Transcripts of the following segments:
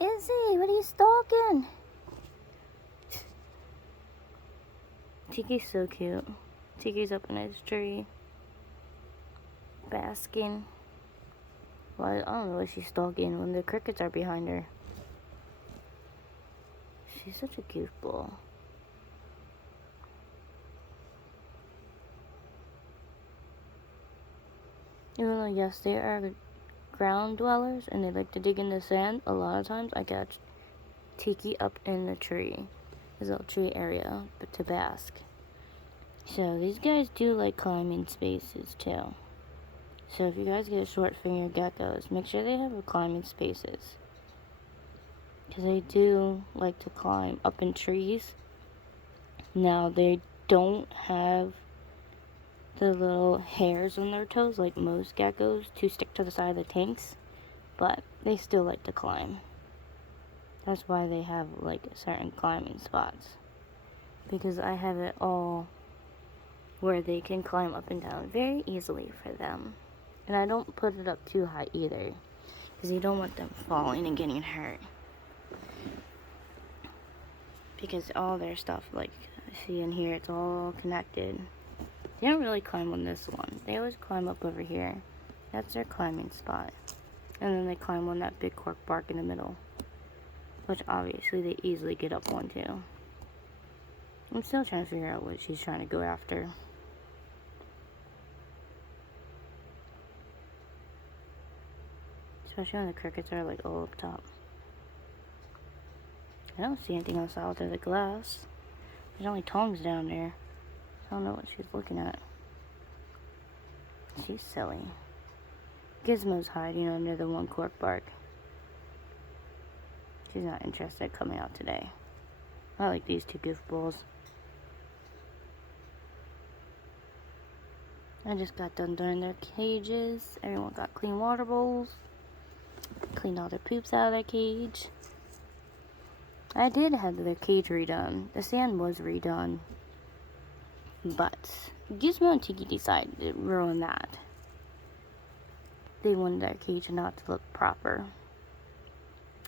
Izzy, what are you stalking? Tiki's so cute. Tiki's up in his tree, basking. Well, I don't know what she's stalking when the crickets are behind her. She's such a goofball. Even though, yes, they are ground dwellers and they like to dig in the sand, a lot of times I catch Tiki up in the tree. His little tree area, but to bask. So these guys do like climbing spaces too. So if you guys get short finger geckos, make sure they have climbing spaces. Because they do like to climb up in trees. Now they don't have the little hairs on their toes like most geckos to stick to the side of the tanks. But they still like to climb. That's why they have like certain climbing spots. Because I have it all where they can climb up and down very easily for them. And I don't put it up too high either, because you don't want them falling and getting hurt. Because all their stuff, like, see in here, it's all connected. They don't really climb on this one. They always climb up over here. That's their climbing spot. And then they climb on that big cork bark in the middle, which obviously they easily get up onto. I'm still trying to figure out what she's trying to go after. Especially when the crickets are like all up top. I don't see anything else out there. The glass. There's only tongs down there. I don't know what she's looking at. She's silly. Gizmo's hiding under the one cork bark. She's not interested in coming out today. I like these two goofballs. I just got done doing their cages. Everyone got clean water bowls. Cleaned all their poops out of their cage. I did have their cage redone. The sand was redone. But Gizmo and Tiki decided to ruin that. They wanted their cage not to look proper.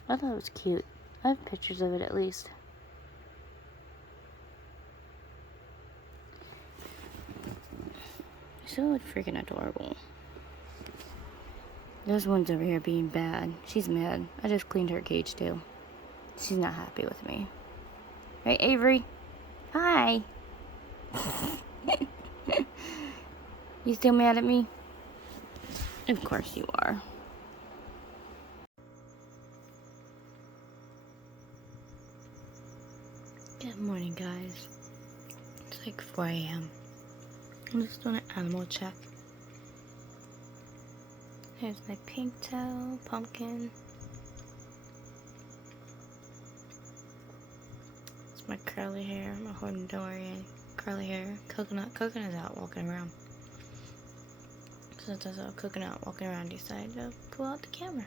I thought it was cute. I have pictures of it at least. So freaking adorable. This one's over here being bad. She's mad. I just cleaned her cage too. She's not happy with me. Right, Avery? Hi. You still mad at me? Of course you are. Good morning, guys. It's like 4 a.m. I'm just doing an animal check. Here's my pink tail, pumpkin. It's my curly hair, my Hornadorian curly hair. Coconut. Coconut's out walking around. So there's a coconut walking around, decided to pull out the camera.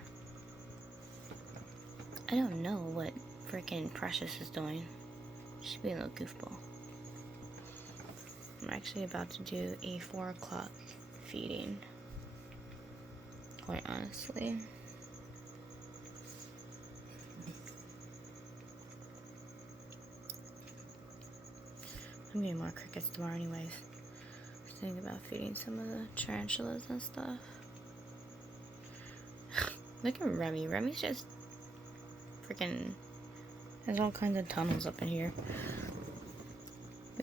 I don't know what freaking Precious is doing. She's being a little goofball. I'm actually about to do a 4 o'clock feeding. Quite honestly. I'm getting more crickets tomorrow anyways. Just thinking about feeding some of the tarantulas and stuff. Look at Remy. Remy's just freaking has all kinds of tunnels up in here.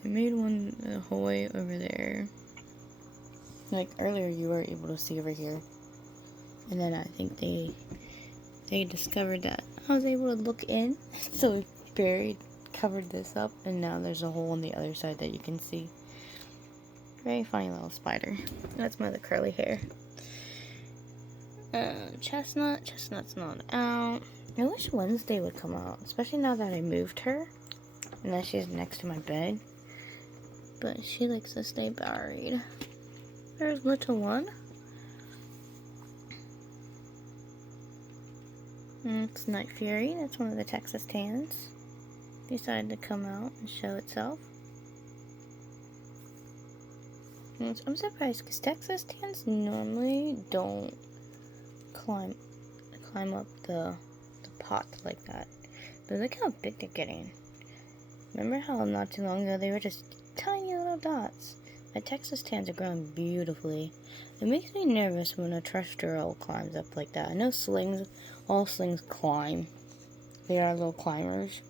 They made one the whole way over there. Like earlier you were able to see over here. And then I think they discovered that I was able to look in. So we covered this up, and now there's a hole on the other side that you can see. Very funny little spider. That's my other curly hair. Chestnut's not out. I wish Wednesday would come out, especially now that I moved her. And that she's next to my bed. But she likes to stay buried. There's little one. It's Night Fury. That's one of the Texas tans. Decided to come out and show itself. And I'm surprised because Texas tans normally don't climb up the pots like that. But look how big they're getting. Remember how not too long ago they were just tiny little dots? My Texas tans are growing beautifully. It makes me nervous when a terrestrial climbs up like that. I know all slings climb. They are little climbers.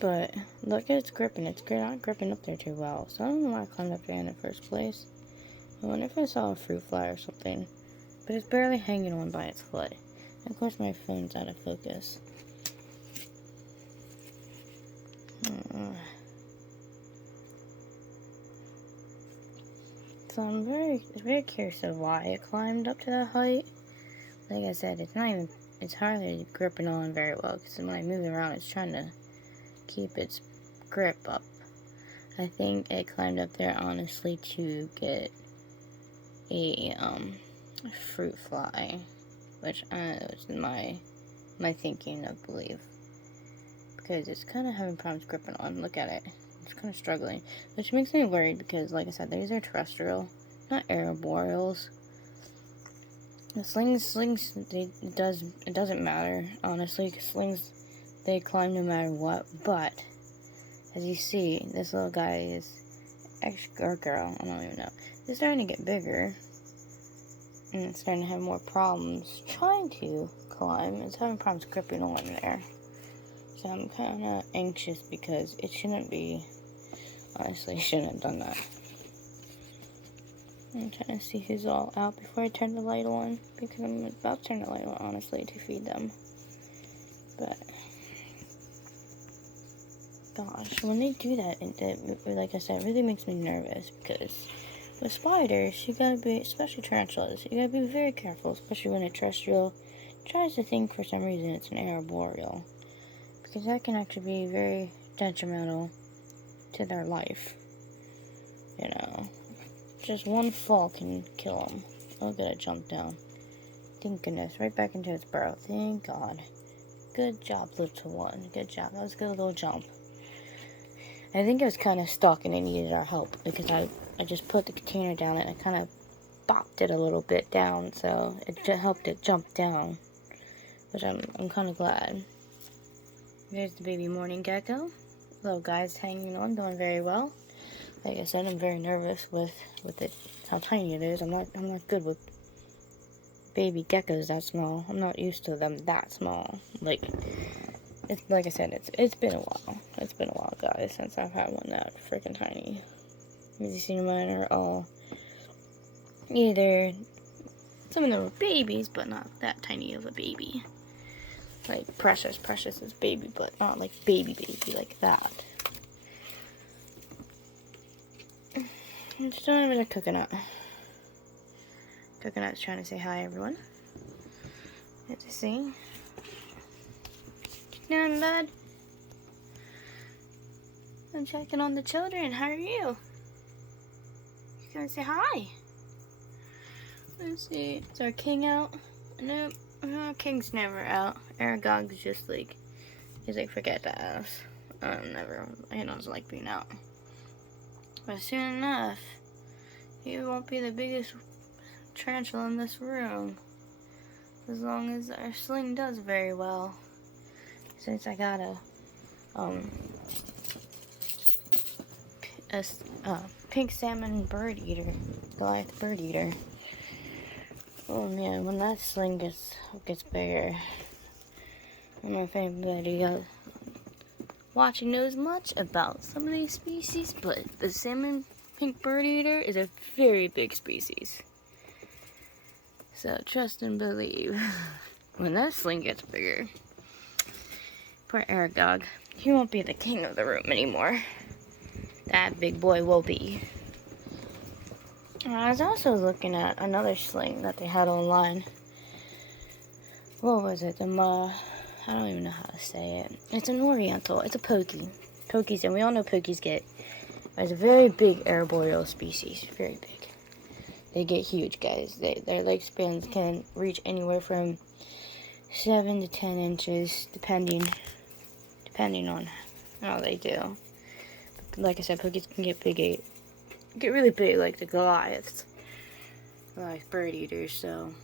But look at its gripping. It's not gripping up there too well. So I don't know why I climbed up there in the first place. I wonder if I saw a fruit fly or something. But it's barely hanging on by its foot. And of course my phone's out of focus. So I'm very curious of why it climbed up to that height. Like I said, it's hardly gripping on very well, because when I move it around, it's trying to keep its grip up. I think it climbed up there honestly to get a fruit fly, which was my thinking of belief, because it's kind of having problems gripping on. Look at it. It's kind of struggling, which makes me worried because, like I said, these are terrestrial, not arboreals. The slings, it doesn't matter, honestly, because slings, they climb no matter what. But as you see, this little guy is, or girl, I don't even know, it's starting to get bigger, and it's starting to have more problems trying to climb. It's having problems gripping on there. So I'm kind of anxious because it shouldn't be. Honestly, I shouldn't have done that. I'm trying to see who's all out before I turn the light on, because I'm about to turn the light on, honestly, to feed them. But gosh, when they do that, like I said, it really makes me nervous, because with spiders, you gotta be, especially tarantulas, you gotta be very careful, especially when a terrestrial tries to think for some reason it's an arboreal, because that can actually be very detrimental to their life. You know, just one fall can kill them. Look at it jump down. Thank goodness, right back into its burrow. Thank God. Good job, little one. Good job. That was a good little jump. I think it was kind of stuck and it needed our help, because I just put the container down and I kind of bopped it a little bit down, so it just helped it jump down, which I'm kind of glad. There's the baby morning gecko. Little guy's hanging on, doing very well. Like I said, I'm very nervous with it, how tiny it is. I'm not good with baby geckos that small. I'm not used to them that small. Like I said, it's been a while. It's been a while, guys, since I've had one that freaking tiny. As you see, mine are all either, some of them are babies, but not that tiny of a baby. Like Precious is baby, but not like baby like that. I'm just doing a bit of coconut. Coconut's trying to say hi, everyone. Good to see. What you doing, bud? I'm checking on the children. How are you? You gonna say hi? Let's see. Is our king out? Nope. King's never out. Aragog's just like, he's like, forget that ass. He doesn't like being out. But soon enough, he won't be the biggest tarantula in this room, as long as our sling does very well. Since I got a pink salmon bird eater, Goliath bird eater. Oh man, when that sling gets bigger. I don't know if anybody watching knows much about some of these species, but the salmon pink bird eater is a very big species. So trust and believe. When that sling gets bigger, poor Aragog, he won't be the king of the room anymore. That big boy will be. I was also looking at another sling that they had online. What was it? I don't even know how to say it. It's an oriental. It's a pokey. Pokies, and we all know pokies it's a very big arboreal species. Very big. They get huge, guys. Their leg spans can reach anywhere from 7 to 10 inches, depending on how they do. But like I said, pokies can get really big, like the Goliath bird eaters. So,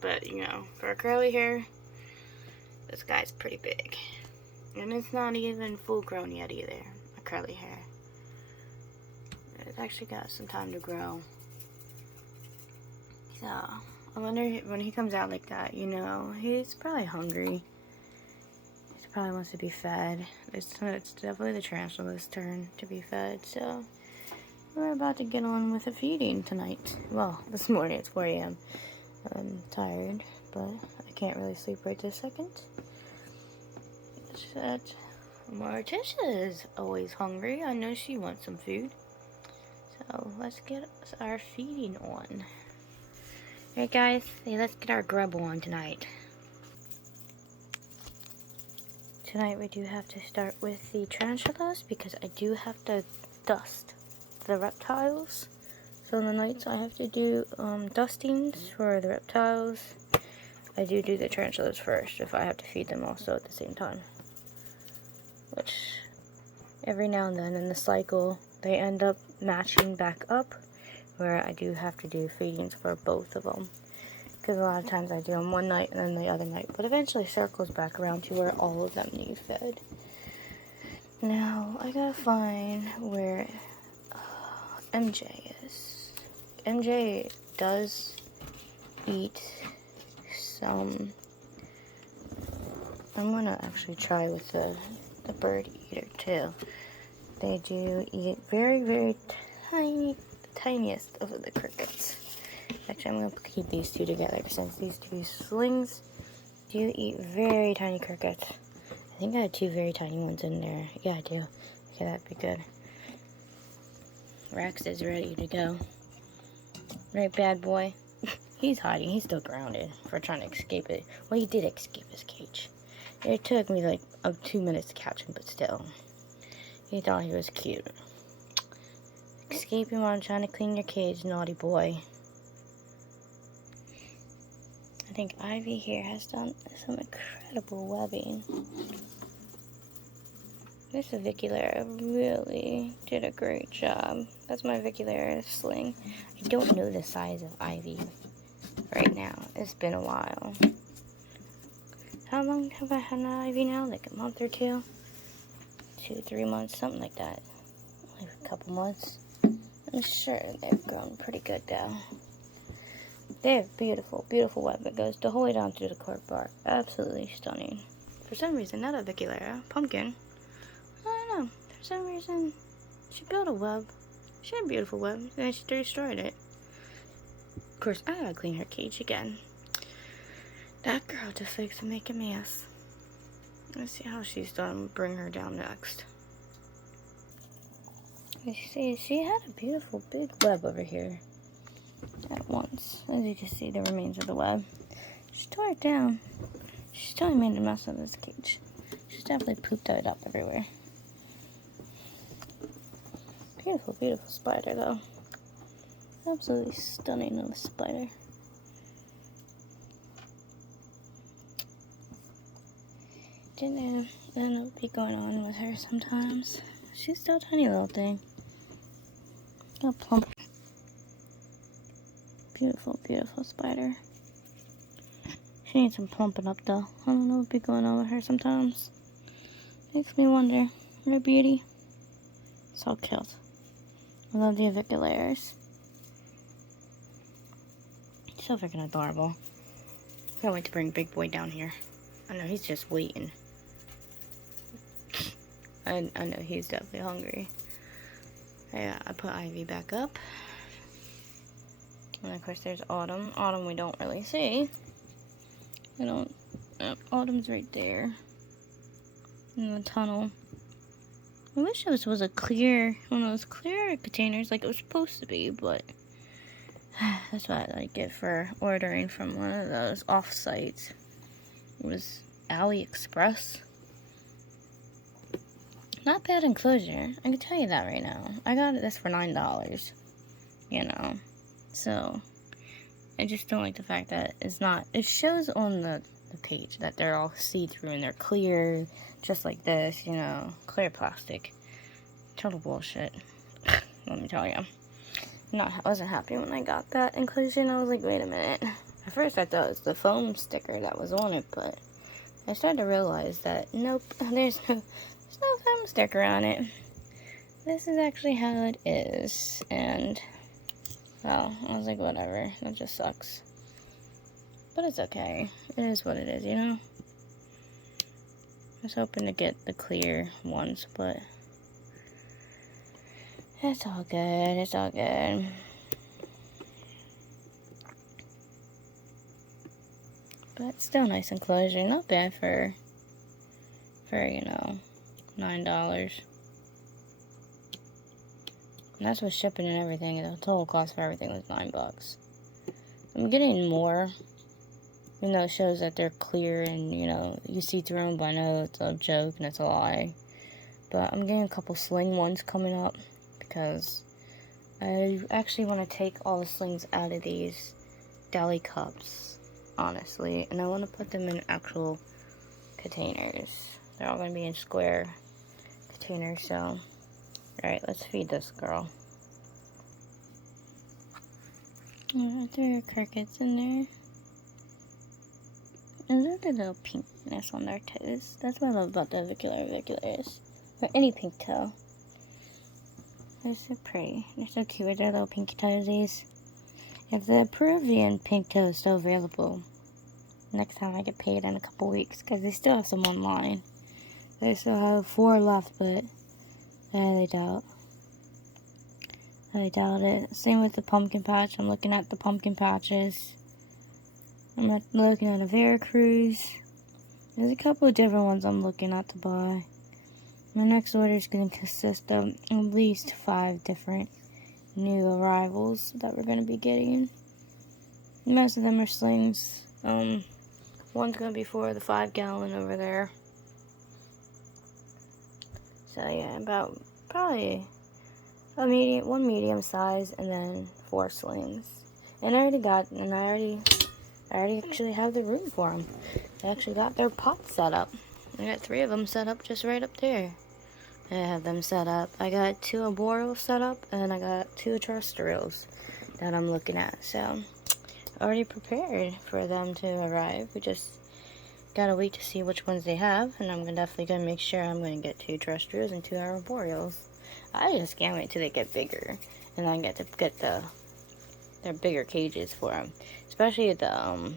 but you know, for a curly hair This guy's pretty big. And it's not even full grown yet either. My curly hair. It's actually got some time to grow. So, I wonder when he comes out like that, you know, he's probably hungry. He probably wants to be fed. It's definitely the tarantula's turn to be fed, so we're about to get on with the feeding tonight. Well, this morning, it's 4 a.m. I'm tired, but I can't really sleep right this second. That Morticia is always hungry. I know she wants some food. So let's get our feeding on. Alright guys, let's get our grub on tonight. Tonight we do have to start with the tarantulas because I do have to dust the reptiles. So on the nights I have to do dustings for the reptiles. I do the tarantulas first if I have to feed them also at the same time. Which every now and then in the cycle they end up matching back up where I do have to do feedings for both of them. Because a lot of times I do them one night and then the other night. But eventually it circles back around to where all of them need fed. Now I gotta find where MJ is. MJ does eat some. I'm gonna actually try with the bird eater too. They do eat very, very tiny, the tiniest of the crickets. Actually, I'm gonna keep these two together since these two slings do eat very tiny crickets. I think I had two very tiny ones in there. Yeah, I do. Okay, that'd be good. Rex is ready to go. Right, bad boy? He's hiding. He's still grounded for trying to escape it. Well, he did escape his cage. It took me like 2 minutes to catch him, but still. He thought he was cute. Escaping while trying to clean your cage, naughty boy. I think Ivy here has done some incredible webbing. This Avicularia really did a great job. That's my Avicularia sling. I don't know the size of Ivy right now. It's been a while. How long have I had an Ivy now? Like a month or two? 2, 3 months, something like that. Like a couple months. I'm sure they've grown pretty good though. They have beautiful, beautiful web that goes the whole way down through the cork bark. Absolutely stunning. For some reason, that Avicularia, Pumpkin, I don't know. For some reason, she built a web. She had a beautiful web, and then she destroyed it. Of course, I gotta clean her cage again. That girl just likes to make a mess. Let's see how she's done. Bring her down next. You see, she had a beautiful big web over here at once. As you can see, the remains of the web. She tore it down. She's totally made a mess of this cage. She's definitely pooped it up everywhere. Beautiful, beautiful spider, though. Absolutely stunning little spider. Didn't know what would be going on with her sometimes. She's still a tiny little thing. Got a plump. Beautiful, beautiful spider. She needs some plumping up though. I don't know what would be going on with her sometimes. Makes me wonder. Her beauty. So cute. I love the Avicularias. So freaking adorable. Can't wait to bring Big Boy down here. I know he's just waiting. I know he's definitely hungry. Yeah, I put Ivy back up. And of course there's Autumn. Autumn we don't really see. Autumn's right there. In the tunnel. I wish this was a clear, one of those clear containers like it was supposed to be, but that's what I get for ordering from one of those off-sites. It was AliExpress. Not bad enclosure. I can tell you that right now. I got this for $9. You know. So, I just don't like the fact that it's not... It shows on the page that they're all see-through and they're clear. Just like this, you know. Clear plastic. Total bullshit. Let me tell you. I wasn't happy when I got that inclusion. I was like, wait a minute. At first I thought it was the foam sticker that was on it, but I started to realize that, nope, there's no foam sticker on it. This is actually how it is, and, well, I was like, whatever, that just sucks. But it's okay. It is what it is, you know? I was hoping to get the clear ones, but it's all good, it's all good. But still nice enclosure, not bad for you know, $9. And that's with shipping and everything. The total cost for everything was $9. I'm getting more, even though it shows that they're clear and, you know, you see through them, but I know it's a joke and it's a lie. But I'm getting a couple sling ones coming up because I actually want to take all the slings out of these deli cups, honestly, and I want to put them in actual containers. They're all going to be in square containers, so, alright, let's feed this girl. Throw your crickets in there. And look at the little pinkness on their toes. That's what I love about the aviculars. Or any pink toe. They're so pretty. They're so cute with their little pinky toesies. If the Peruvian pink toe is still available, next time I get paid in a couple weeks, because they still have some online. They still have 4 left, but I highly doubt. I doubt it. Same with the pumpkin patch. I'm looking at the pumpkin patches. I'm looking at a Veracruz. There's a couple of different ones I'm looking at to buy. My next order is going to consist of at least 5 different new arrivals that we're going to be getting. Most of them are slings. One's going to be for the 5-gallon over there. So yeah, about probably one medium size and then 4 slings. And I already actually have the room for them. They actually got their pots set up. I got 3 of them set up just right up there. I have them set up. I got 2 arboreals set up, and I got 2 terrestrials that I'm looking at. So, already prepared for them to arrive. We just gotta wait to see which ones they have, and I'm definitely gonna make sure I'm gonna get 2 terrestrials and 2 arboreals. I just can't wait till they get bigger, and I get to get their bigger cages for them, especially the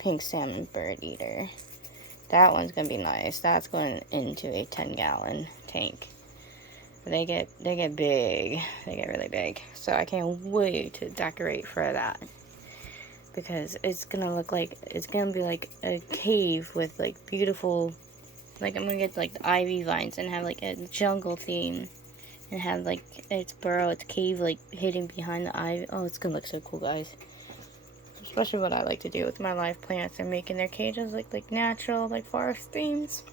pink salmon bird eater. That one's gonna be nice. That's going into a 10-gallon tank. They get big. They get really big. So I can't wait to decorate for that, because it's gonna be like a cave with like beautiful, like I'm gonna get like the ivy vines and have like a jungle theme, and have like its cave like hidden behind the ivy. Oh, it's gonna look so cool, guys. Especially what I like to do with my live plants and making their cages like natural, like forest themes.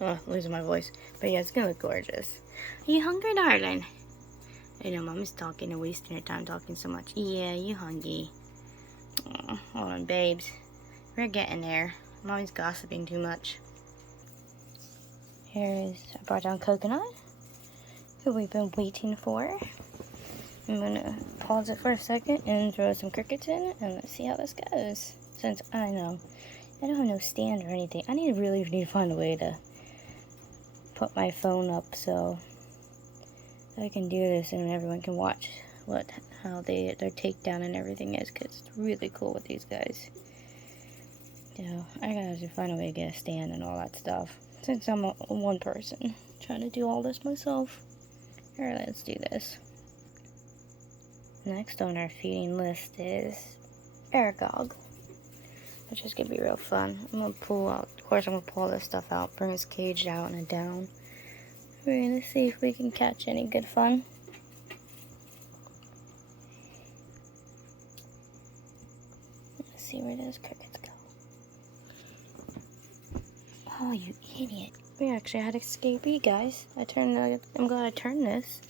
Oh, losing my voice. But yeah, it's gonna look gorgeous. Are you hungry, darling? I know Mommy's talking and wasting her time talking so much. Yeah, you hungry. Oh, hold on, babes. We're getting there. Mommy's gossiping too much. I brought down Coconut, who we've been waiting for. I'm gonna pause it for a second and throw some crickets in, and let's see how this goes. Since I know I don't have no stand or anything, I really need to find a way to put my phone up so I can do this and everyone can watch how their takedown and everything is, because it's really cool with these guys. So I gotta find a way to get a stand and all that stuff, since I'm one person trying to do all this myself. Alright, let's do this. Next on our feeding list is Aragog, which is going to be real fun. I'm going to pull all this stuff out, bring his cage out and down. We're going to see if we can catch any good fun. Let's see where those crickets go. Oh, you idiot. We actually had escapee, guys. I'm glad I turned this.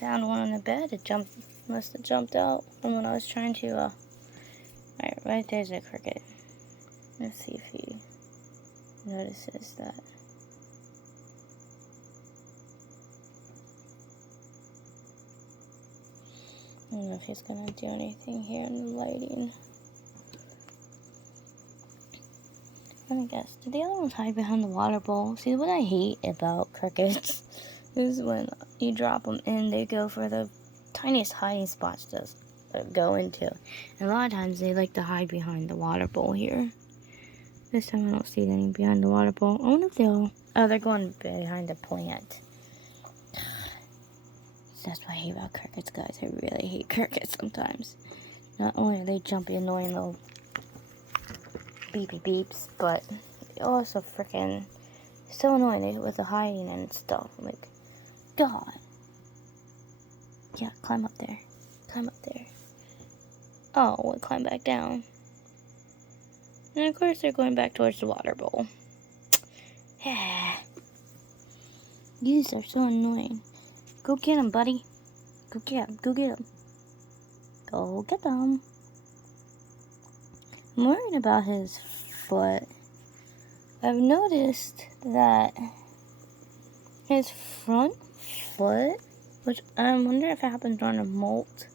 Found one on the bed. It must have jumped out from when I was trying to, Alright, right there's a cricket. Let's see if he notices that. I don't know if he's gonna do anything here in the lighting. Let me guess. Did the other ones hide behind the water bowl? See, what I hate about crickets is when you drop them in, they go for the tiniest hiding spots to go into. And a lot of times they like to hide behind the water bowl here. This time I don't see any behind the water bowl. I wonder if they'll... Oh, they're going behind the plant. That's what I hate about crickets, guys. I really hate crickets sometimes. Not only are they jumpy, annoying little beepy beeps, but they also freaking so annoying with the hiding and stuff. I'm like, God. Yeah, climb up there. Climb up there. Oh, we'll climb back down. And of course they're going back towards the water bowl. These are so annoying. Go get him, buddy. Go get him. Go get him. Go get them. I'm worried about his foot. I've noticed that his front foot, which I wonder if it happened during a molt.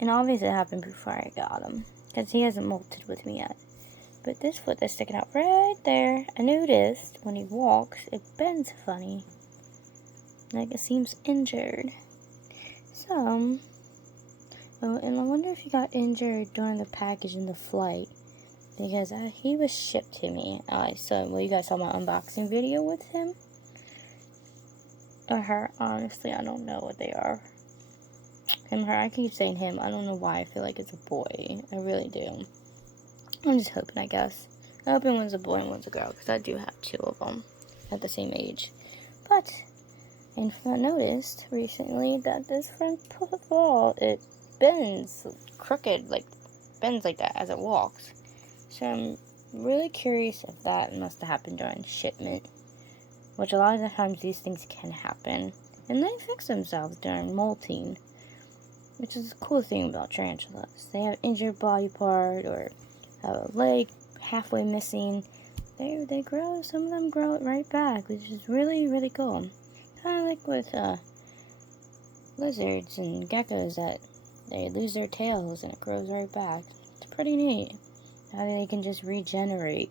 And obviously it happened before I got him, because he hasn't molted with me yet. But this foot is sticking out right there. I noticed when he walks, it bends funny. Like it seems injured. So, oh, and I wonder if he got injured during the package in the flight. Because he was shipped to me. Well, you guys saw my unboxing video with him. Or her. Honestly, I don't know what they are. Him, her. I keep saying him. I don't know why. I feel like it's a boy. I really do. I'm just hoping, I guess. I hope one's a boy and one's a girl. Because I do have two of them at the same age. But... And I noticed recently that this front paw, it bends crooked, like bends like that as it walks. So I'm really curious if that must have happened during shipment, which a lot of the times these things can happen. And they fix themselves during molting, which is the cool thing about tarantulas. They have injured body part or have a leg halfway missing. They grow, some of them grow it right back, which is really, really cool. Kind of like with lizards and geckos that they lose their tails and it grows right back. It's pretty neat how they can just regenerate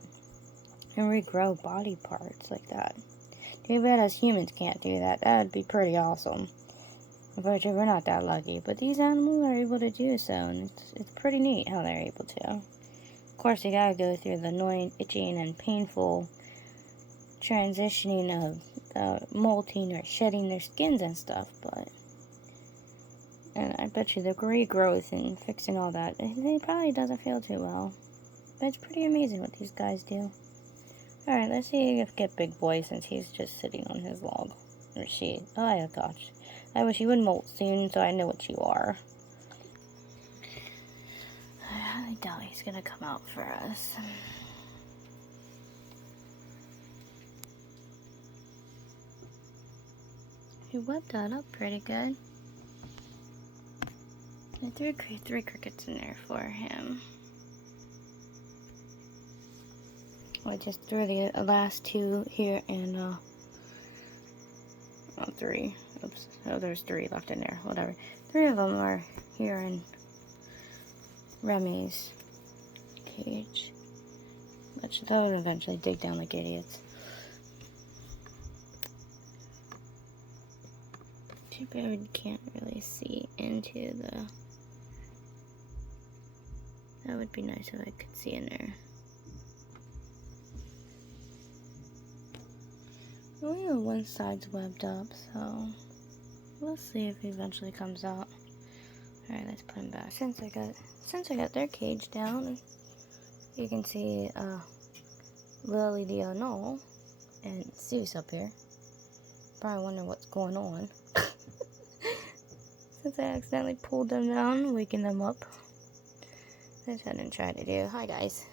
and regrow body parts like that. Too bad us humans can't do that. That would be pretty awesome. Unfortunately, we're not that lucky, but these animals are able to do so, and it's pretty neat how they're able to. Of course, you gotta go through the annoying, itching, and painful transitioning of molting or shedding their skins and stuff, but and I bet you the regrowth and fixing all that, it probably doesn't feel too well, but it's pretty amazing what these guys do. Alright, let's see if get Big Boy since he's just sitting on his log, or she. Oh yeah, gosh, I wish you would molt soon so I know what you are. I doubt he's gonna come out for us. He webbed that up pretty good. I threw three crickets in there for him. I just threw the last two here and, three. Oops. Oh, there's three left in there. Whatever. Three of them are here in Remy's cage. Which they'll eventually dig down like idiots. Too bad we can't really see into the... That would be nice if I could see in there. Only one side's webbed up, so we'll see if he eventually comes out. Alright, let's put him back. Since I got their cage down, you can see Lily the Unknown and Zeus up here. Probably wondering what's going on. Since I accidentally pulled them down, waking them up. That's what I didn't try to do. Hi guys.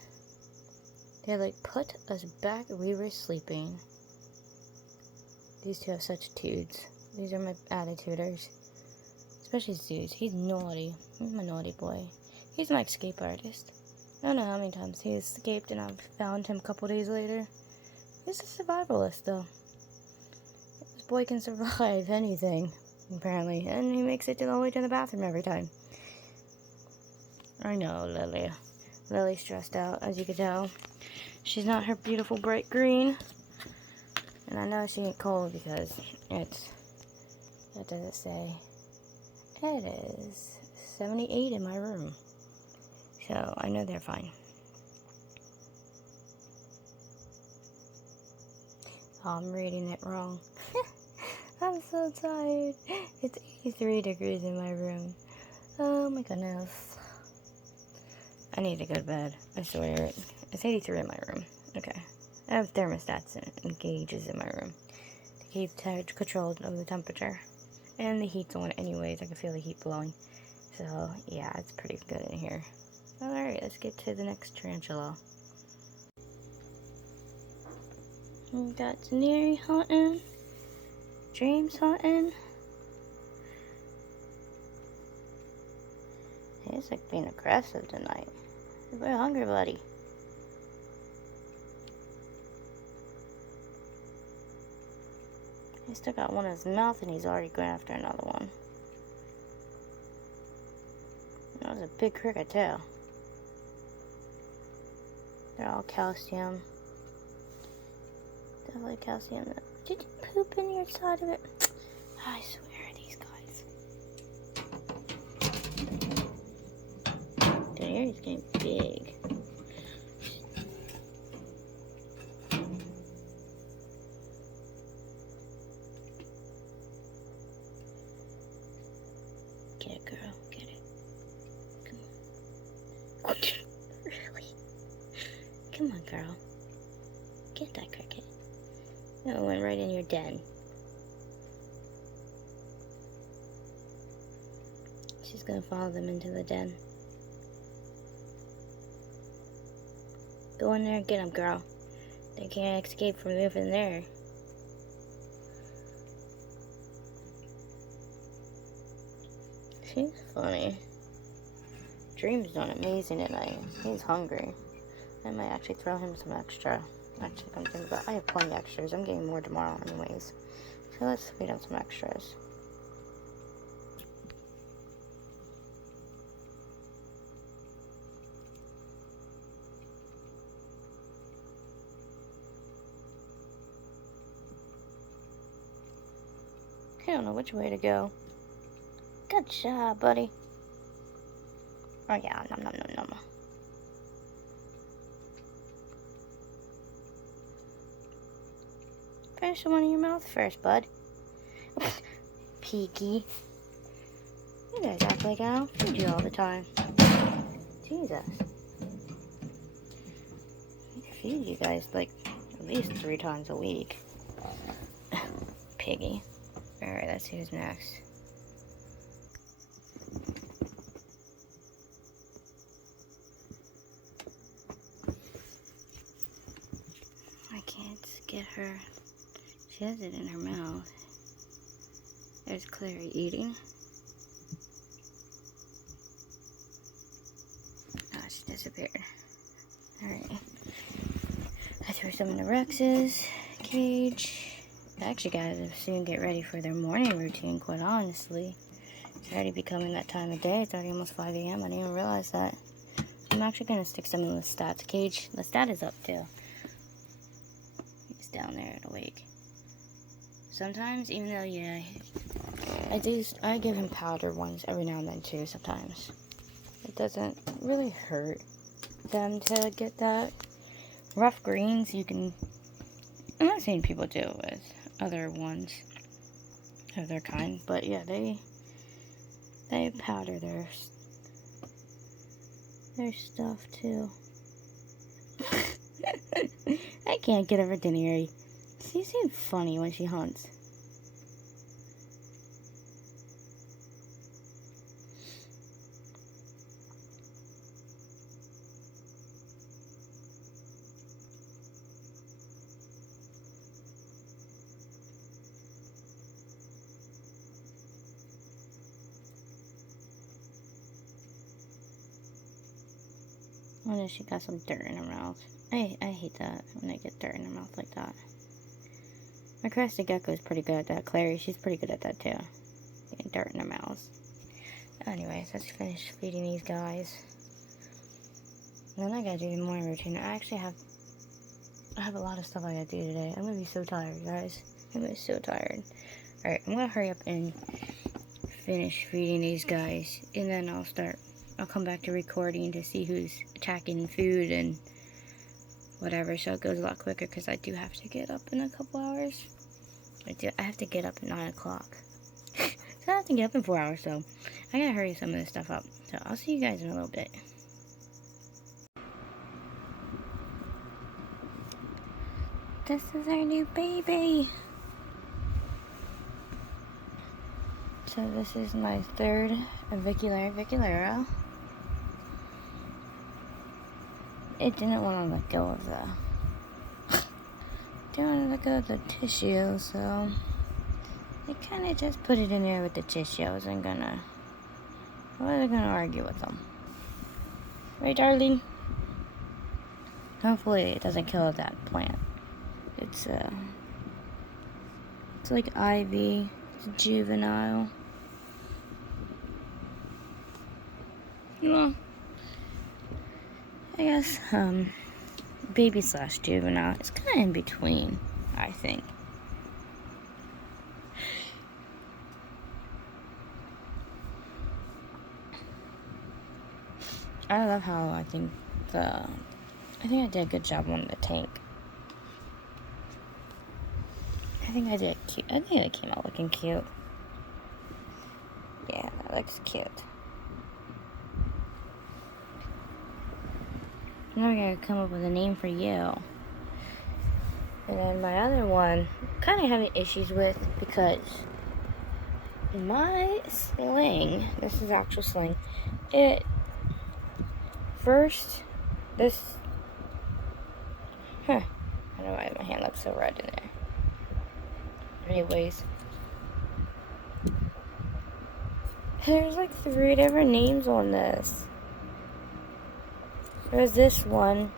They're like, put us back. We were sleeping. These two have such attitudes. These are my attituders. Especially Zeus. He's naughty. He's my naughty boy. He's my escape artist. I don't know how many times he escaped and I've found him a couple days later. He's a survivalist though. This boy can survive anything, apparently. And he makes it all the way to the bathroom every time. I know, Lily. Lily's stressed out, as you can tell. She's not her beautiful bright green. And I know she ain't cold because what does it say? It is 78 in my room. So I know they're fine. Oh, I'm reading it wrong. I'm so tired. It's 83 degrees in my room. Oh my goodness. I need to go to bed. I swear. It's 83 in my room. Okay. I have thermostats and gauges in my room to keep control of the temperature. And the heat's on anyways. I can feel the heat blowing. So, yeah, it's pretty good in here. Alright, let's get to the next tarantula. We got Daenerys hunting. Dreams hunting. He's like being aggressive tonight. He's very hungry, buddy. He still got one in his mouth and he's already going after another one. That was a big cricket too. They're all calcium. Definitely calcium. Did you poop in your side of it? I swear, these guys. Daenerys getting big. Get it, girl. Get it. Come on. Really? Come on, girl. Get that cricket. No, it went right in your den. She's gonna follow them into the den. Go in there and get them, girl. They can't escape from moving there. She's funny. Dream's doing amazing tonight. He's hungry. I might actually throw him some extra. Actually, come think about it. I have plenty of extras. I'm getting more tomorrow anyways. So let's feed him some extras. I don't know which way to go. Good job, buddy. Oh yeah, nom nom nom nom. Finish the one in your mouth first, bud. Peaky. You guys act like I don't feed you all the time. Jesus. I feed you guys like at least 3 times a week. Piggy. Alright, let's see who's next. I can't get her. She has it in her mouth. There's Clary eating. Ah, she disappeared. Alright. I threw some in the Rex's cage. Actually, guys, I'll soon get ready for their morning routine, quite honestly. It's already becoming that time of day. It's already almost 5 a.m. I didn't even realize that. I'm actually going to stick some in Lestat's cage. Lestat is up, too. He's down there awake. Sometimes, even though, yeah, I give him powder ones every now and then, too, sometimes. It doesn't really hurt them to get that. Rough greens, you can... I'm not saying people do it with other ones of their kind, but yeah, they powder their stuff too. I can't get over Daenerys. She seems funny when she hunts. Oh no, she got some dirt in her mouth. I hate that when I get dirt in her mouth like that. My crested gecko is pretty good at that. Clary, she's pretty good at that too. Getting dirt in her mouth. Anyways, let's finish feeding these guys. And then I gotta do the morning routine. I actually have I have a lot of stuff I gotta do today. I'm gonna be so tired, guys. I'm gonna be so tired. Alright, I'm gonna hurry up and finish feeding these guys, and then I'll come back to recording to see who's attacking food and whatever, so it goes a lot quicker because I do have to get up in a couple hours. I have to get up at 9 o'clock. So I have to get up in 4 hours, so I gotta hurry some of this stuff up. So I'll see you guys in a little bit. This is our new baby. So this is my third Aviculera. It didn't want to let go of the tissue, so I kind of just put it in there with the tissue. I wasn't gonna argue with them. Right, darling? Hopefully it doesn't kill that plant. It's like ivy. It's juvenile. Well, I guess baby / juvenile. It's kind of in between, I think. I love how I think I did a good job on the tank. I think it came out looking cute. Yeah, that looks cute. Now we gotta come up with a name for you. And then my other one, kind of having issues with because my sling, this is actual sling, I don't know why my hand looks so red in there. Anyways, there's like 3 different names on this. There's this one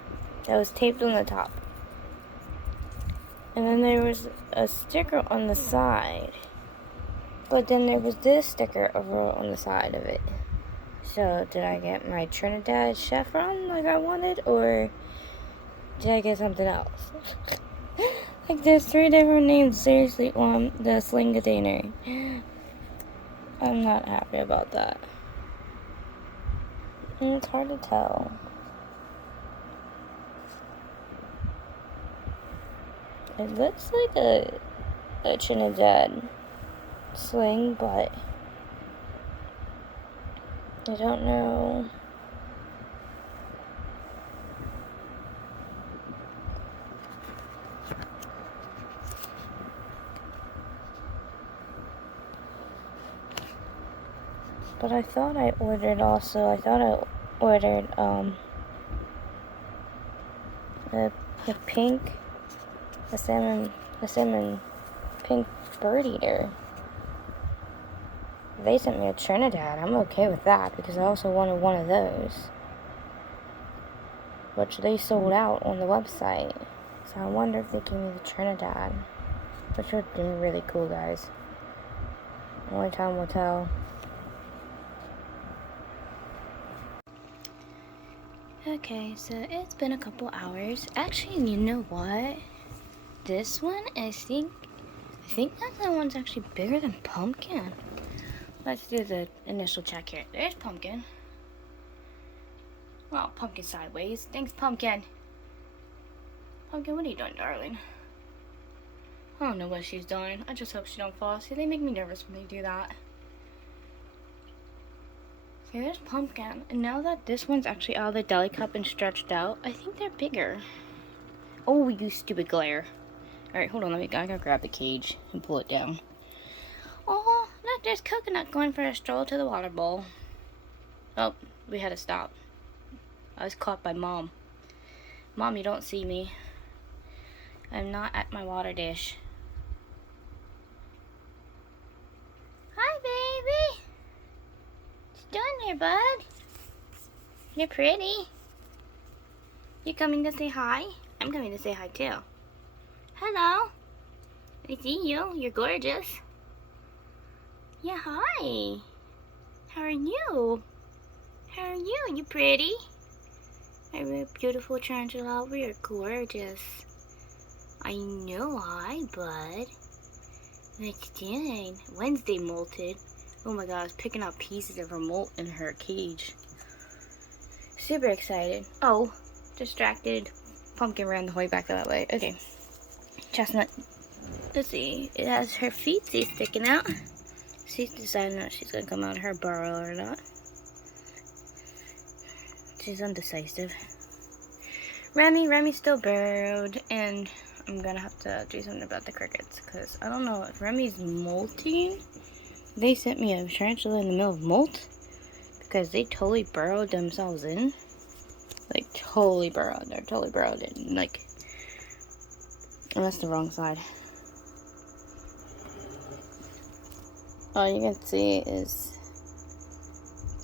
that was taped on the top. And then there was a sticker on the side. But then there was this sticker over on the side of it. So did I get my Trinidad chevron like I wanted, or did I get something else? Like there's 3 different names seriously on the sling container. I'm not happy about that. And it's hard to tell. It looks like a Trinidad sling, but I don't know. But I thought I ordered the pink, the salmon pink bird eater. They sent me a Trinidad. I'm okay with that because I also wanted one of those, which they sold out on the website. So I wonder if they gave me the Trinidad, which would be really cool, guys. Only time will tell. Okay, so it's been a couple hours. Actually, you know what? This one, I think that one's actually bigger than Pumpkin. Let's do the initial check here. There's Pumpkin. Well, Pumpkin sideways. Thanks, Pumpkin. Pumpkin, what are you doing, darling? I don't know what she's doing. I just hope she don't fall. See, they make me nervous when they do that. Okay, there's Pumpkin. And now that this one's actually out of the deli cup and stretched out, I think they're bigger. Oh, you stupid glare. Alright, hold on. I gotta grab the cage and pull it down. Oh, look, there's Coconut going for a stroll to the water bowl. Oh, we had to stop. I was caught by Mom. Mom, you don't see me. I'm not at my water dish. Hi, baby. What you doing there, bud? You're pretty. You coming to say hi? I'm coming to say hi, too. Hello. I see you. You're gorgeous. Yeah, hi. How are you? How are you? You pretty? Are you a beautiful tarantula? We are gorgeous. I know, hi, bud. What's doing? Wednesday molted. Oh my god, I was picking up pieces of her molt in her cage. Super excited. Oh, distracted. Pumpkin ran the way back that way. Okay. Chestnut. Let's see. It has her feet sticking out. She's deciding if she's gonna come out of her burrow or not. She's undecisive. Remy's still burrowed, and I'm gonna have to do something about the crickets, because I don't know if Remy's molting. They sent me a tarantula in the middle of molt, because they totally burrowed themselves in. Like, totally burrowed. They're totally burrowed in. Like, and that's the wrong side. All you can see is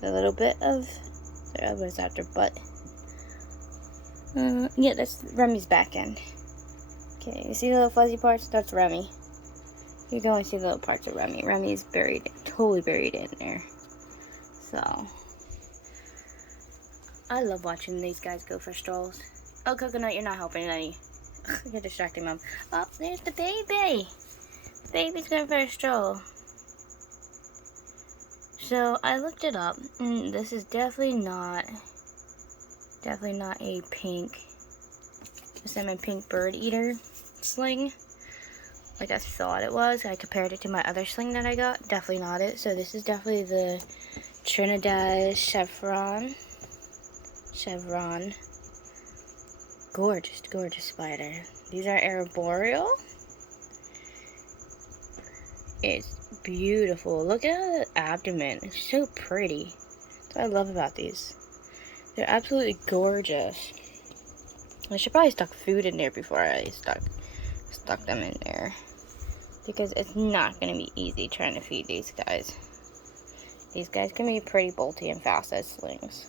a little bit of their elbows out their butt. Yeah, that's Remy's back end. Okay, you see the little fuzzy parts? That's Remy. You can only see the little parts of Remy. Remy's buried, totally buried in there. So, I love watching these guys go for strolls. Oh, Coconut, you're not helping any. You're distracting, Mom. Oh, there's the baby. The baby's going for a stroll. So, I looked it up, and this is definitely not a salmon pink bird eater sling like I thought it was. I compared it to my other sling that I got. Definitely not it. So this is definitely the Trinidad Chevron. Gorgeous spider. These are arboreal. It's beautiful. Look at the abdomen. It's so pretty. That's what I love about these. They're absolutely gorgeous. I should probably stuck food in there before I stuck them in there, because it's not going to be easy trying to feed these guys. These guys can be pretty bolty and fast as slings.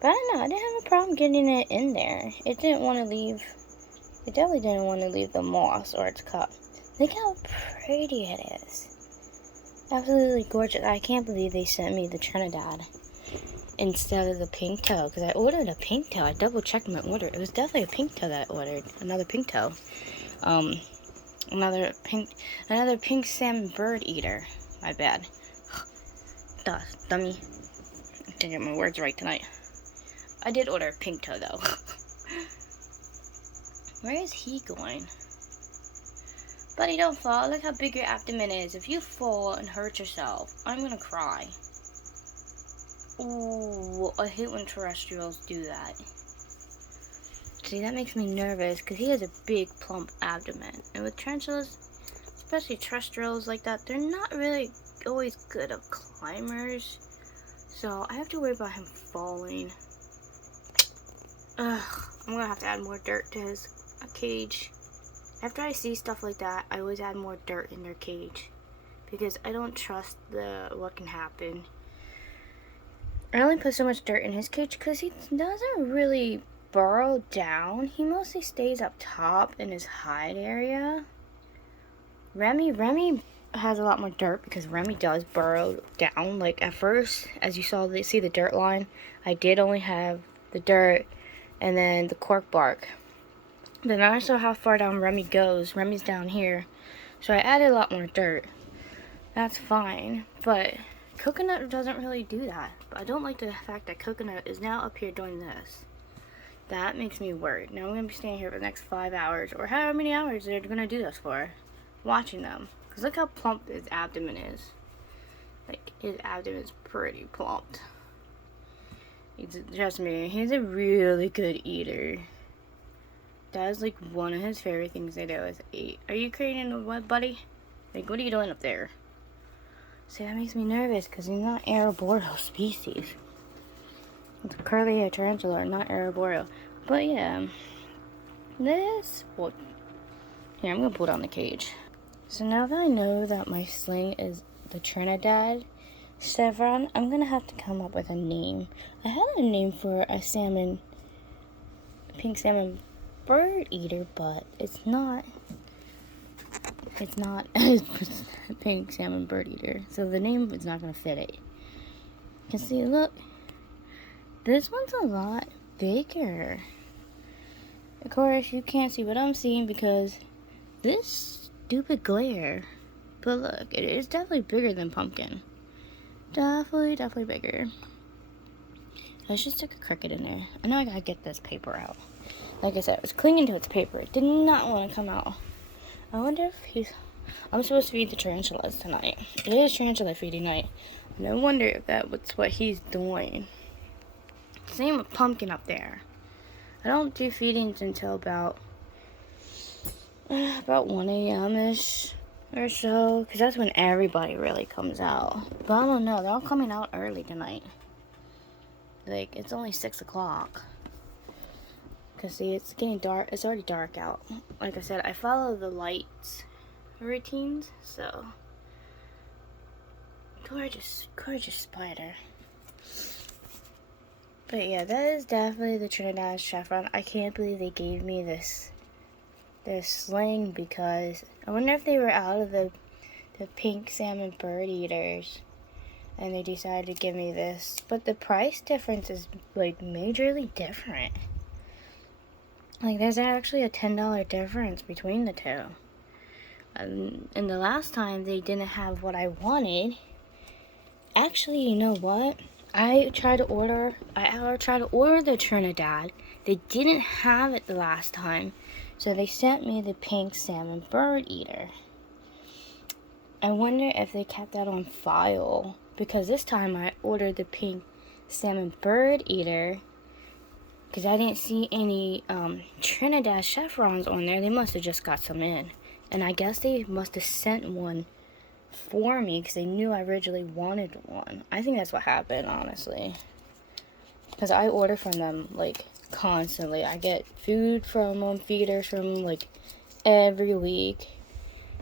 But I don't know, I didn't have a problem getting it in there. It definitely didn't want to leave the moss or its cup. Look how pretty it is. Absolutely gorgeous. I can't believe they sent me the Trinidad instead of the pink toe, because I ordered a pink toe. I double checked my order. It was definitely a pink toe that I ordered. Another pink toe. Another pink salmon bird eater. My bad. Duh, dummy. I didn't get my words right tonight. I did order a pink toe though. Where is he going? Buddy, don't fall. Look how big your abdomen is. If you fall and hurt yourself, I'm gonna cry. Ooh, I hate when terrestrials do that. See, that makes me nervous because he has a big plump abdomen. And with tarantulas, especially terrestrials like that, they're not really always good at climbers. So I have to worry about him falling. Ugh, I'm gonna have to add more dirt to his cage. After I see stuff like that, I always add more dirt in their cage, because I don't trust what can happen. I only put so much dirt in his cage because he doesn't really burrow down. He mostly stays up top in his hide area. Remy has a lot more dirt because Remy does burrow down. Like at first, as you see the dirt line, I did only have the dirt and then the cork bark. Then I saw how far down Remy goes. Remy's down here, so I added a lot more dirt. That's fine, but Coconut doesn't really do that. But I don't like the fact that Coconut is now up here doing this. That makes me worried. Now I'm going to be staying here for the next 5 hours, or however many hours they're going to do this for, watching them. Because look how plump his abdomen is. Like, his abdomen is pretty plumped. Trust me, he's a really good eater. That is like one of his favorite things to do is eat. Are you creating a what, buddy? Like, what are you doing up there? See, that makes me nervous because he's not arboreal species. It's curly-haired tarantula, not arboreal. But yeah, well, here, I'm gonna pull down the cage. So now that I know that my sling is the Trinidad Chevron, I'm gonna have to come up with a name. I had a name for a pink salmon bird eater, but it's not a pink salmon bird eater, so the name is not gonna fit it. You can see, look, this one's a lot bigger. Of course, you can't see what I'm seeing because this stupid glare. But look, it is definitely bigger than pumpkin. Definitely bigger. Let's just stick a cricket in there. I know I gotta get this paper out. Like I said, it was clinging to its paper. It did not want to come out. I wonder if I'm supposed to feed the tarantulas tonight. It is tarantula feeding night. And I wonder if that's what he's doing. Same with pumpkin up there. I don't do feedings until about 1 a.m.-ish or so. Because that's when everybody really comes out. But I don't know. They're all coming out early tonight. Like, it's only 6 o'clock. Because, see, it's getting dark. It's already dark out. Like I said, I follow the lights routines. So, gorgeous spider. But yeah, that is definitely the Trinidad Chevron. I can't believe they gave me this sling because I wonder if they were out of the pink salmon bird eaters and they decided to give me this. But the price difference is like majorly different. Like there's actually a $10 difference between the two. And the last time they didn't have what I wanted. Actually, you know what? I tried to order the Trinidad. They didn't have it the last time, so they sent me the pink salmon bird eater. I wonder if they kept that on file, because this time I ordered the pink salmon bird eater, because I didn't see any Trinidad chevrons on there. They must have just got some in, and I guess they must have sent one for me because they knew I originally wanted one. I think that's what happened, honestly, because I order from them like constantly. I get food from them, feeders from them like every week,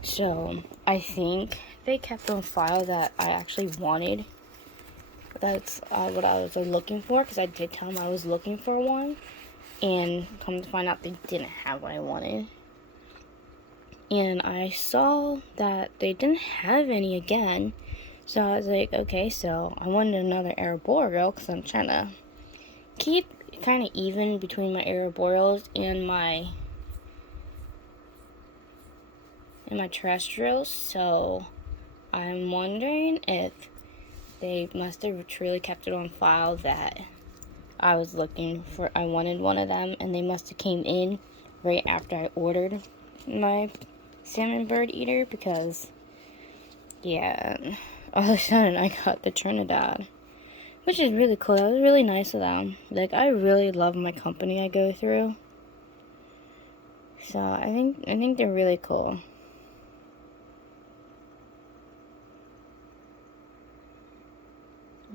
so I think they kept on file that I actually wanted. That's what I was looking for, because I did tell them I was looking for one, and come to find out they didn't have what I wanted. And I saw that they didn't have any again. So I was like, okay, so I wanted another arboreal because I'm trying to keep kind of even between my arboreals and my terrestrials. So I'm wondering if they must have truly kept it on file that I wanted one of them, and they must have came in right after I ordered my salmon bird eater, because yeah, all of a sudden I got the Trinidad, which is really cool. That was really nice of them. Like, I really love my company I go through, so I think they're really cool.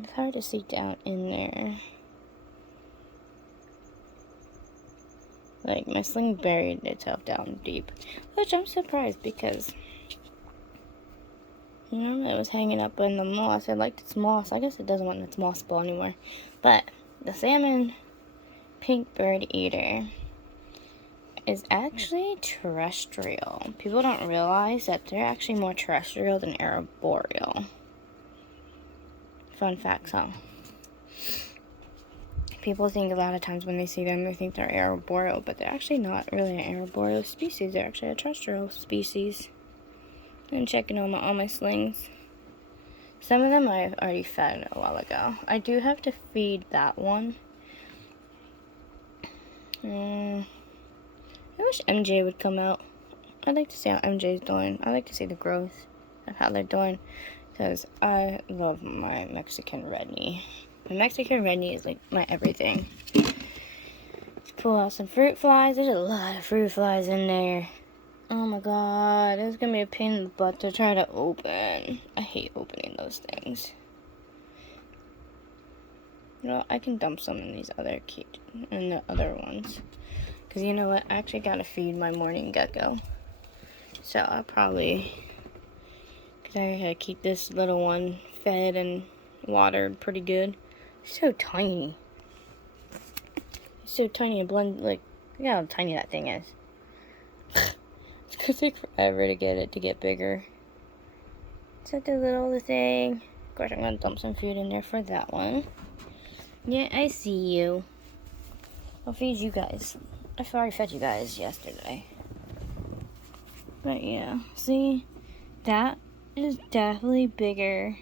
It's hard to see down in there. Like, my sling buried itself down deep, which I'm surprised because normally it was hanging up in the moss. I liked its moss. I guess it doesn't want its moss ball anymore. But the salmon pink bird eater is actually terrestrial. People don't realize that they're actually more terrestrial than arboreal. Fun facts, huh? People think a lot of times when they see them, they think they're arboreal, but they're actually not really an arboreal species. They're actually a terrestrial species. I'm checking on all my slings. Some of them I've already fed a while ago. I do have to feed that one. I wish MJ would come out. I'd like to see how MJ's doing. I like to see the growth of how they're doing, because I love my Mexican Redknee. My Mexican Redknee is like my everything. Let's pull out some fruit flies. There's a lot of fruit flies in there. Oh my god, it's gonna be a pain in the butt to try to open. I hate opening those things. You know, I can dump some in these other the other ones. Because you know what, I actually gotta feed my morning gecko. So I'll probably, because I gotta keep this little one fed and watered pretty good. So tiny. It's so tiny and blend, like, look how tiny that thing is. It's gonna take forever to get it to get bigger. Such a little thing. Of course, I'm gonna dump some food in there for that one. Yeah, I see you. I'll feed you guys. I've already fed you guys yesterday. But yeah, see, that is definitely bigger.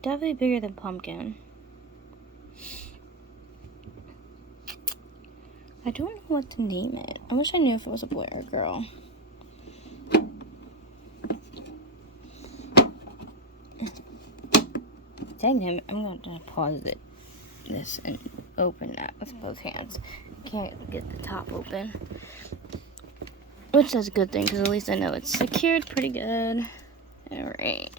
Definitely bigger than Pumpkin. I don't know what to name it. I wish I knew if it was a boy or a girl. Dang him, I'm going to pause this and open that with both hands. Can't get the top open. Which is a good thing, because at least I know it's secured pretty good. Alright.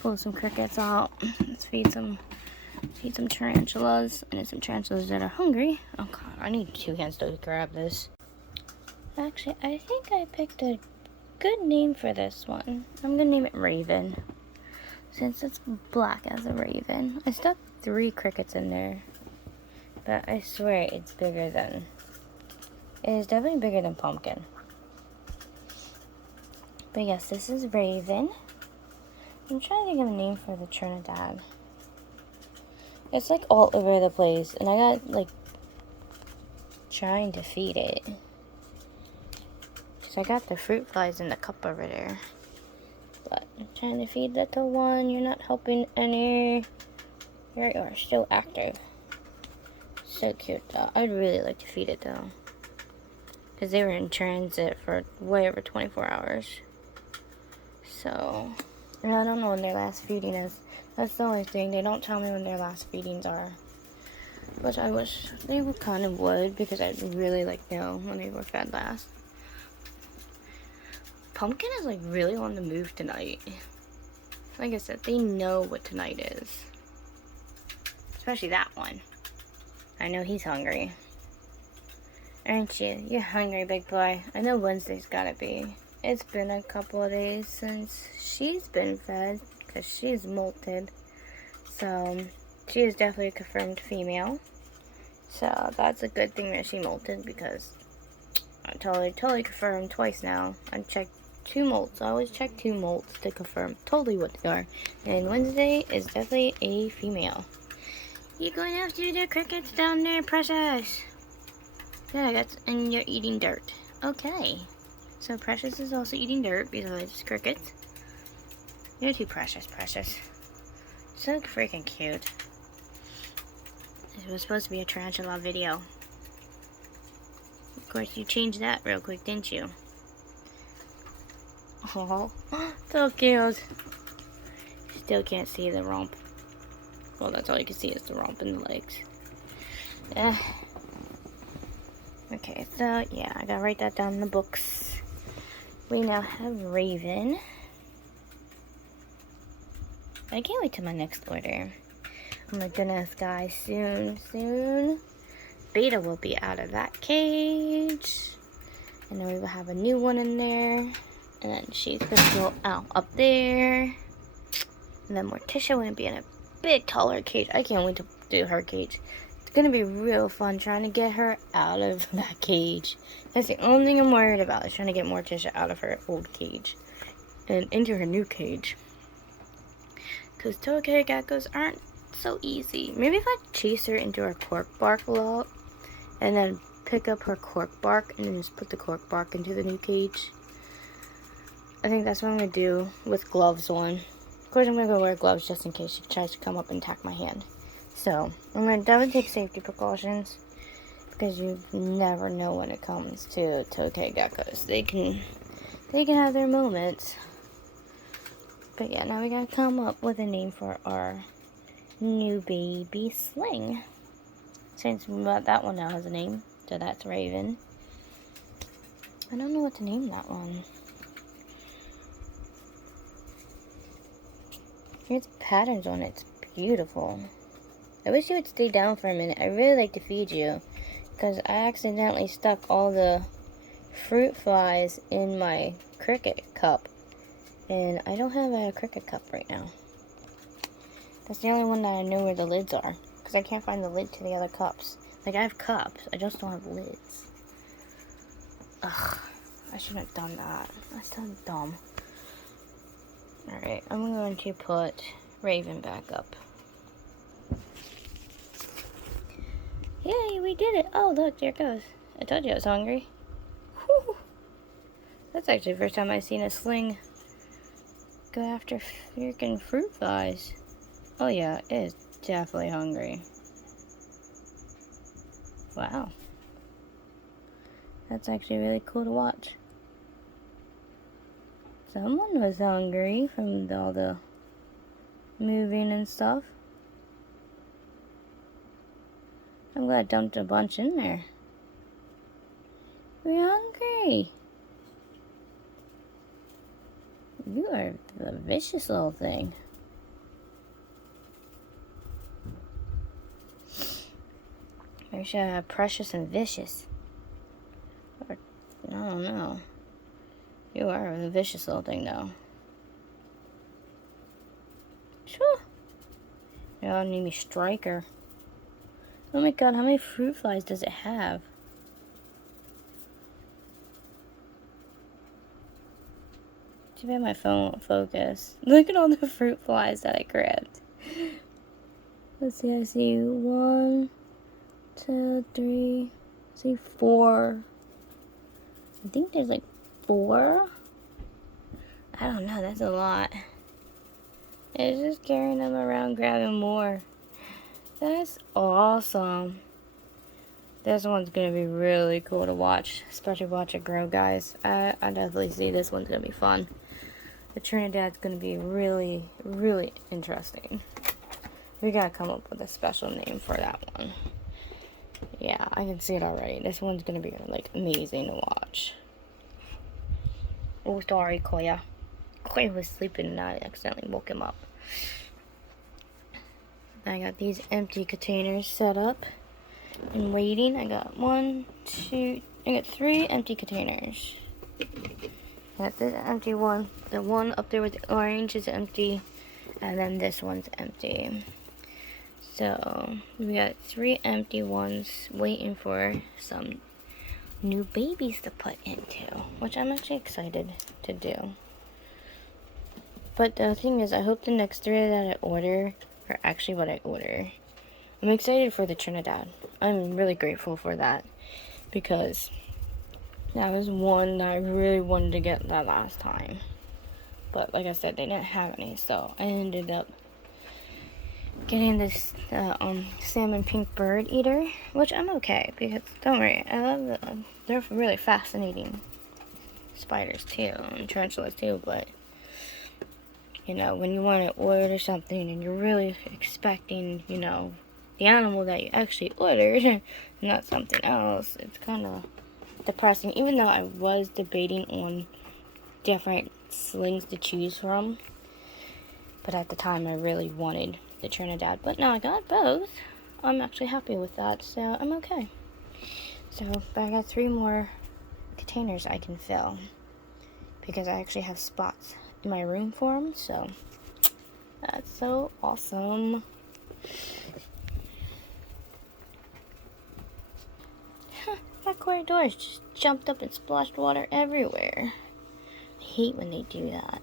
Pull some crickets out. Let's feed some tarantulas. And some tarantulas that are hungry. Oh god, I need 2 hands to grab this. Actually, I think I picked a good name for this one. I'm gonna name it Raven, since it's black as a raven. I stuck 3 crickets in there, but I swear it's bigger than... It is definitely bigger than Pumpkin. But yes, this is Raven. I'm trying to think of a name for the Trinidad. It's like all over the place, and I got like trying to feed it. So I got the fruit flies in the cup over there. But I'm trying to feed little one. You're not helping any. Here you are, still active. So cute though. I'd really like to feed it though, because they were in transit for way over 24 hours. So, and I don't know when their last feeding is. That's the only thing. They don't tell me when their last feedings are. Which I wish they would kind of would, because I'd really like to know when they were fed last. Pumpkin is like really on the move tonight. Like I said, they know what tonight is. Especially that one. I know he's hungry. Aren't you? You're hungry, big boy. I know Wednesday's gotta be. It's been a couple of days since she's been fed, because she's molted. So, she is definitely a confirmed female. So, that's a good thing that she molted, because I totally confirmed twice now. I checked 2 molts. I always check 2 molts to confirm totally what they are. And Wednesday is definitely a female. You going after the crickets down there, Precious? Yeah, and you're eating dirt. Okay. So Precious is also eating dirt besides crickets. You're too precious. So freaking cute. It was supposed to be a tarantula video. Of course, you changed that real quick, didn't you? Oh, so cute. Still can't see the rump. Well, that's all you can see is the rump and the legs. Okay, so yeah, I gotta write that down in the books. We now have Raven. I can't wait till my next order. Oh my goodness, guys, soon. Beta will be out of that cage. And then we will have a new one in there. And then she's gonna go out up there. And then Morticia will be in a big, taller cage. I can't wait to do her cage. It's gonna be real fun trying to get her out of that cage. That's the only thing I'm worried about, is trying to get Morticia out of her old cage and into her new cage. Because Tokay geckos aren't so easy. Maybe if I chase her into her cork bark a lot, and then pick up her cork bark and then just put the cork bark into the new cage. I think that's what I'm going to do with gloves on. Of course, I'm going to go wear gloves just in case she tries to come up and attack my hand. So, I'm going to definitely take safety precautions, because you never know when it comes to Tokay geckos. They can have their moments. But yeah, now we gotta come up with a name for our new baby Sling. Since that one now has a name, so that's Raven. I don't know what to name that one. Here's the patterns on it. It's beautiful. I wish you would stay down for a minute. I really like to feed you, because I accidentally stuck all the fruit flies in my cricket cup. And I don't have a cricket cup right now. That's the only one that I know where the lids are, because I can't find the lid to the other cups. Like, I have cups, I just don't have lids. Ugh, I shouldn't have done that. That's so dumb. Alright, I'm going to put Raven back up. Yay, we we did it. Oh, look, there it goes. I told you I was hungry. Whew. That's actually the first time I've seen a sling go after freaking fruit flies. Oh yeah, it is definitely hungry. Wow. That's actually really cool to watch. Someone was hungry from all the moving and stuff. I'm glad I dumped a bunch in there. We're hungry. You are the vicious little thing. Maybe should I have precious and vicious? Or, I don't know. You are the vicious little thing, though. Sure. Yeah, I'll need me striker. Oh my god, how many fruit flies does it have? Too bad my phone won't focus. Look at all the fruit flies that I grabbed. Let's see, I see 1, 2, 3, I see 4. I think there's like 4. I don't know, that's a lot. It's just carrying them around, grabbing more. That's awesome. This one's gonna be really cool to watch, especially watch it grow, guys. I definitely see this one's gonna be fun. The Trinidad's gonna be really, really interesting. We gotta come up with a special name for that one. Yeah, I can see it already. This one's gonna be like amazing to watch. Oh, sorry, Koya. Koya was sleeping and I accidentally woke him up. I got these empty containers set up and waiting. I got 3 empty containers. I got this empty one. The one up there with the orange is empty. And then this one's empty. So, we got 3 empty ones waiting for some new babies to put into. Which I'm actually excited to do. But the thing is, I hope the next 3 that I order are actually what I order. I'm excited for the Trinidad. I'm really grateful for that. Because that was one that I really wanted to get that last time. But like I said, they didn't have any. So I ended up getting this salmon pink bird eater. Which I'm okay. Because don't worry, I love they're really fascinating spiders too. And tarantulas too. But you know, when you want to order something and you're really expecting, you know, the animal that you actually ordered, not something else, it's kind of depressing. Even though I was debating on different slings to choose from, but at the time I really wanted the Trinidad. But now I got both. I'm actually happy with that, so I'm okay. So, but I got 3 more containers I can fill because I actually have spots in my room for them. So that's so awesome. My corridors just jumped up and splashed water everywhere. I hate when they do that.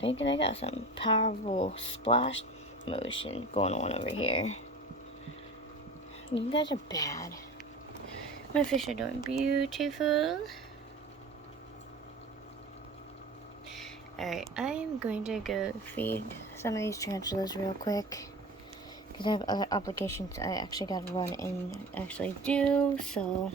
They got some powerful splash motion going on over here. You guys are bad. My fish are doing beautiful. Alright, I am going to go feed some of these tarantulas real quick. Because I have other obligations I actually got to run and actually do. So,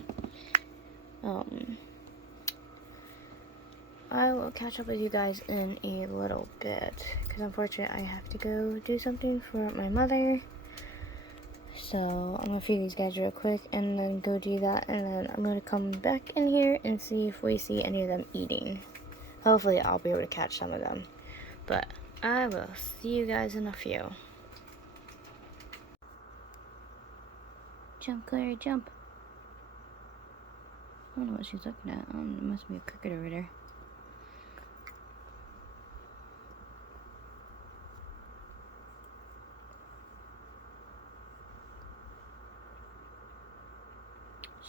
I will catch up with you guys in a little bit. Because unfortunately I have to go do something for my mother. So, I'm going to feed these guys real quick and then go do that. And then I'm going to come back in here and see if we see any of them eating. Hopefully I'll be able to catch some of them. But I will see you guys in a few. Jump, Clary, jump. I don't know what she's looking at. It must be a cricket over there.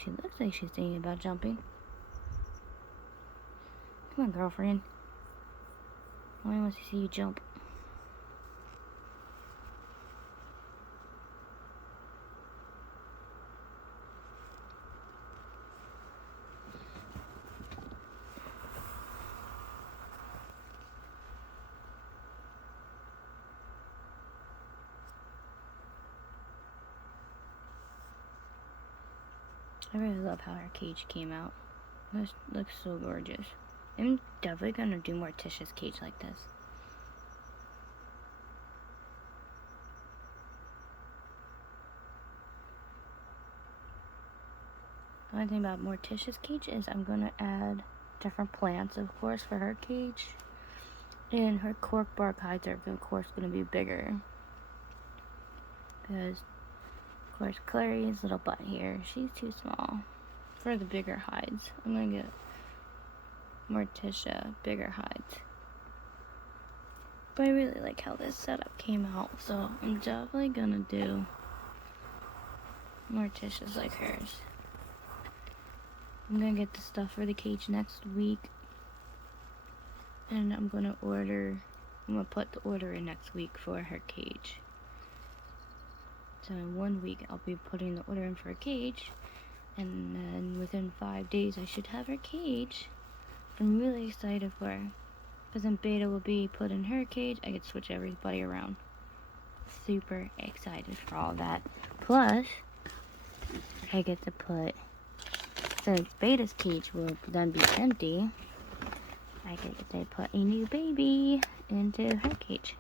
She looks like she's thinking about jumping. Come on, girlfriend. I want to see you jump. I really love how her cage came out. This looks so gorgeous. I'm definitely gonna do Morticia's cage like this. The only thing about Morticia's cage is I'm gonna add different plants, of course, for her cage. And her cork bark hides are, of course, gonna be bigger. Because, of course, Clary's little butt here, she's too small for the bigger hides. I'm gonna get Morticia bigger hides. But I really like how this setup came out, so I'm definitely gonna do Morticia's like hers. I'm gonna get the stuff for the cage next week, and I'm gonna put the order in next week for her cage. So in 1 week I'll be putting the order in for a cage, and then within 5 days I should have her cage. I'm really excited for her, because then Beta will be put in her cage. I could switch everybody around. Super excited for all that. Plus, I get to put, since Beta's cage will then be empty, I get to put a new baby into her cage,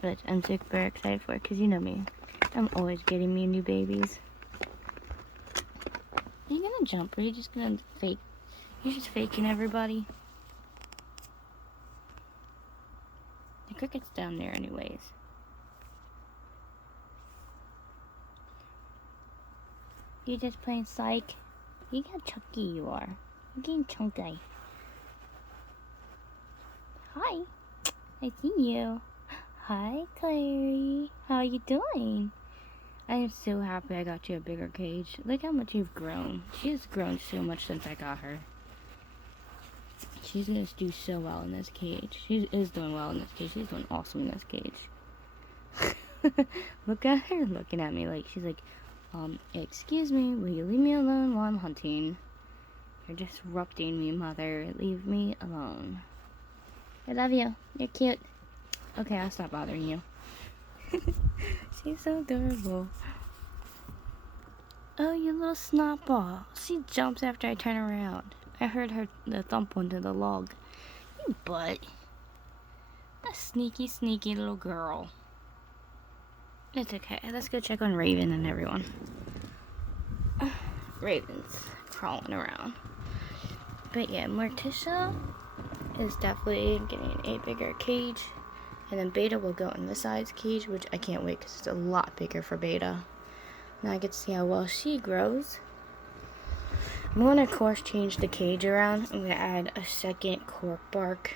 which I'm super excited for, because you know me, I'm always getting me new babies. Are you gonna jump, or are you just gonna fake? You're just faking everybody. The cricket's down there anyways. You're just playing psych. You got chunky you are. You're getting chunky. Hi. I see you. Hi, Clary. How you doing? I am so happy I got you a bigger cage. Look how much you've grown. She has grown so much since I got her. She's gonna do so well in this cage. She is doing well in this cage. She's doing awesome in this cage. Look at her looking at me like she's like, excuse me, will you leave me alone while I'm hunting? You're disrupting me, mother. Leave me alone. I love you. You're cute. Okay, I'll stop bothering you. She's so adorable. Oh, you little snot ball. She jumps after I turn around. I heard the thump onto the log. You butt. A sneaky, sneaky little girl. It's okay. Let's go check on Raven and everyone. Raven's crawling around. But yeah, Morticia is definitely getting a bigger cage. And then Beta will go in the size cage, which I can't wait because it's a lot bigger for Beta. Now I get to see how well she grows. I'm going to, of course, change the cage around. I'm going to add a second cork bark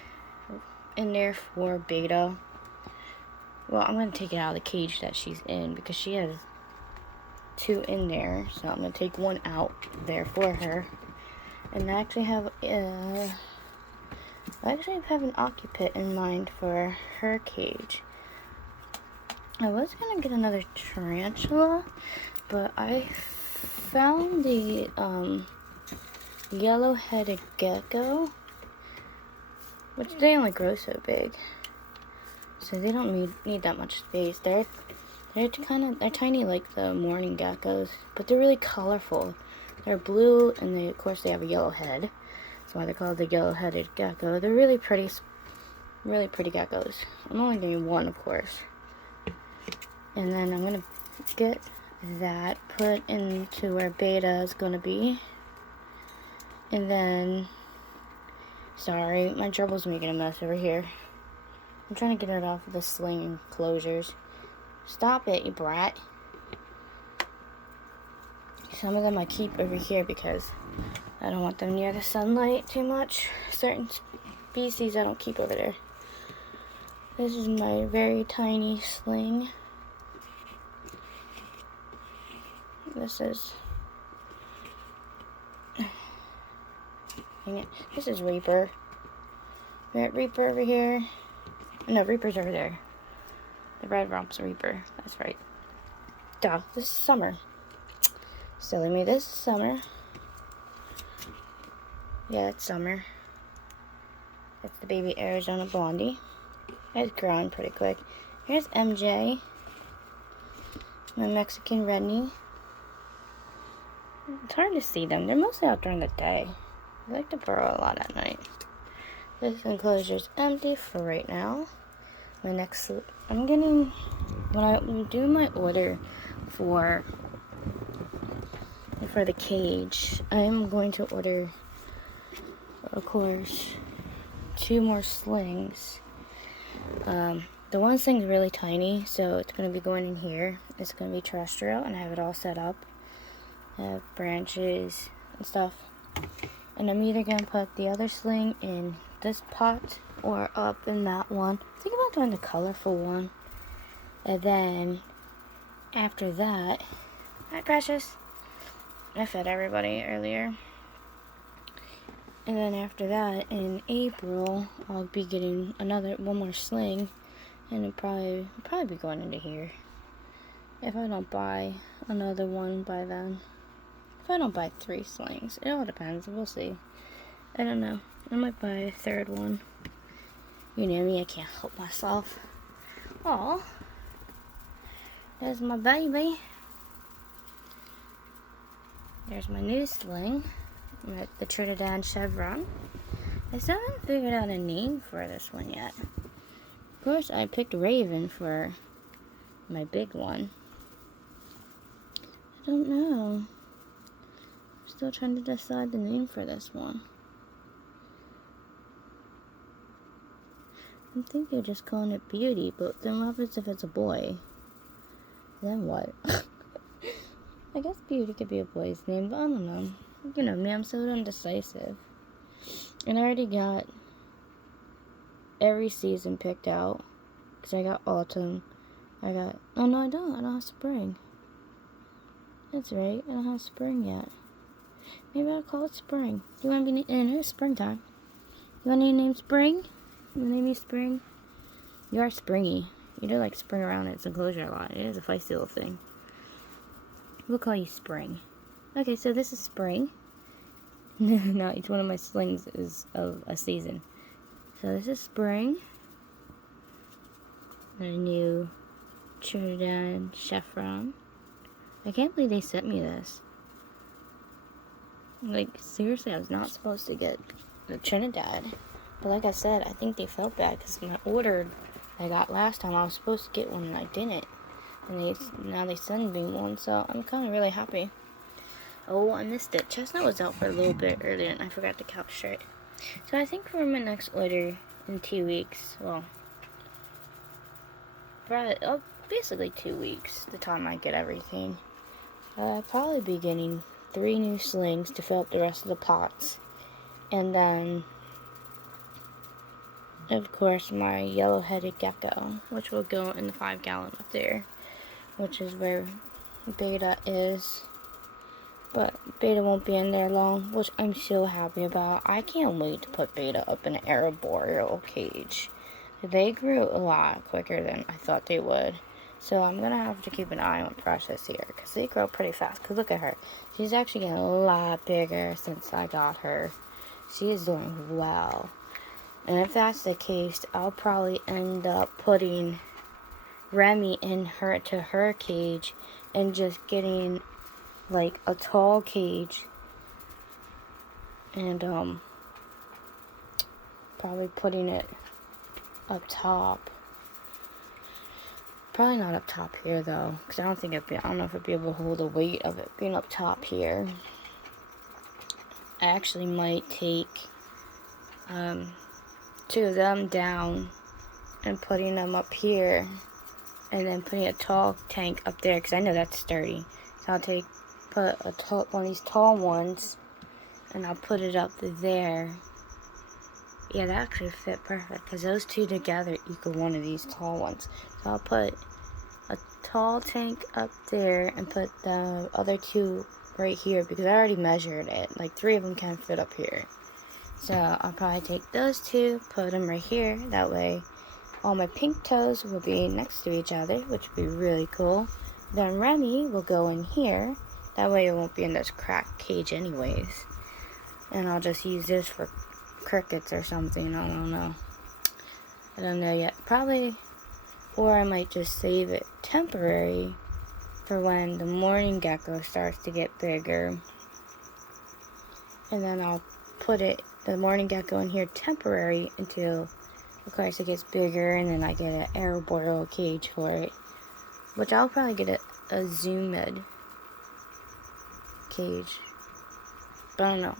in there for Beta. Well, I'm going to take it out of the cage that she's in because she has 2 in there. So I'm going to take 1 out there for her. And I actually have an occupant in mind for her cage. I was going to get another tarantula, but I found the yellow-headed gecko, which they only grow so big, so they don't need that much space. They're tiny like the morning geckos, but they're really colorful. They're blue, and of course they have a yellow head. That's why they're called the yellow-headed gecko. They're really pretty geckos. I'm only getting 1, of course. And then I'm gonna get that put into where Beta is gonna be. And then, sorry, my gerbil's making a mess over here. I'm trying to get it off of the sling enclosures. Stop it, you brat. Some of them I keep over here because I don't want them near the sunlight too much. Certain species I don't keep over there. This is my very tiny sling. This is... Dang it. This is Reaper. We got Reaper over here. No, Reaper's over there. The red romp's Reaper. That's right. Duh. This is Summer. Silly me. This is Summer. Yeah, it's Summer. That's the baby Arizona Blondie. It's growing pretty quick. Here's MJ. My Mexican Redney. It's hard to see them. They're mostly out during the day. They like to burrow a lot at night. This enclosure's empty for right now. When I do my order for the cage, I'm going to order, of course, 2 more slings. The one sling's really tiny, so it's going to be going in here. It's going to be terrestrial, and I have it all set up. I have branches and stuff. And I'm either going to put the other sling in this pot or up in that one. Think about doing the colorful one. And then after that, hi Precious. I fed everybody earlier. And then after that, in April, I'll be getting one more sling, and it'll probably be going into here. If I don't buy another one by then. If I don't buy 3 slings, it all depends. We'll see. I don't know. I might buy a 3rd one. You know me, I can't help myself. Aw, there's my baby. There's my new sling. The Trinidad Chevron. I still haven't figured out a name for this one yet. Of course, I picked Raven for my big one. I don't know. I'm still trying to decide the name for this one. I'm thinking of just calling it Beauty, but then what happens if it's a boy? Then what? I guess Beauty could be a boy's name, but I don't know. You know me, I'm so indecisive. And I already got every season picked out. Because I got autumn. Oh no, I don't. I don't have spring. That's right. I don't have spring yet. Maybe I'll call it spring. Do you want to be in it's springtime? You want to name spring? You want to name me spring? You are springy. You do like spring around its enclosure a lot. It is a feisty little thing. We'll call you spring. Okay, so this is spring. No, each one of my slings is of a season. So this is spring. A new Trinidad Chevron. I can't believe they sent me this. Like, seriously, I was not supposed to get the Trinidad. But like I said, I think they felt bad because my order I got last time, I was supposed to get one and I didn't. And now they send me one, so I'm kind of really happy. Oh, I missed it. Chestnut was out for a little bit earlier and I forgot to capture it. So I think for my next order in 2 weeks, well, probably, basically 2 weeks, the time I get everything, I'll probably be getting 3 new slings to fill up the rest of the pots. And then, of course, my yellow-headed gecko, which will go in the 5-gallon up there, which is where Beta is. But Beta won't be in there long, which I'm so happy about. I can't wait to put Beta up in an arboreal cage. They grew a lot quicker than I thought they would. So I'm going to have to keep an eye on Precious here, because they grow pretty fast. Because look at her. She's actually getting a lot bigger since I got her. She is doing well. And if that's the case, I'll probably end up putting Remy in her cage and just getting like a tall cage and probably putting it up top. Probably not up top here though, because I don't know if it'd be able to hold the weight of it being up top here. I actually might take 2 of them down and putting them up here, and then putting a tall tank up there, because I know that's sturdy. So I'll put one of these tall ones, and I'll put it up there. Yeah, that actually fit perfect, because those 2 together equal one of these tall ones. So I'll put a tall tank up there, and put the other 2 right here, because I already measured it. Like 3 of them can fit up here. So I'll probably take those 2, put them right here. That way all my pink toes will be next to each other, which would be really cool. Then Remy will go in here. That way it won't be in this cracked cage anyways. And I'll just use this for crickets or something. I don't know. I don't know yet. Probably, or I might just save it temporary for when the morning gecko starts to get bigger. And then I'll put the mourning gecko in here temporary until, of course, it gets bigger, and then I get an arboreal cage for it, which I'll probably get a zoomed cage. But I don't know.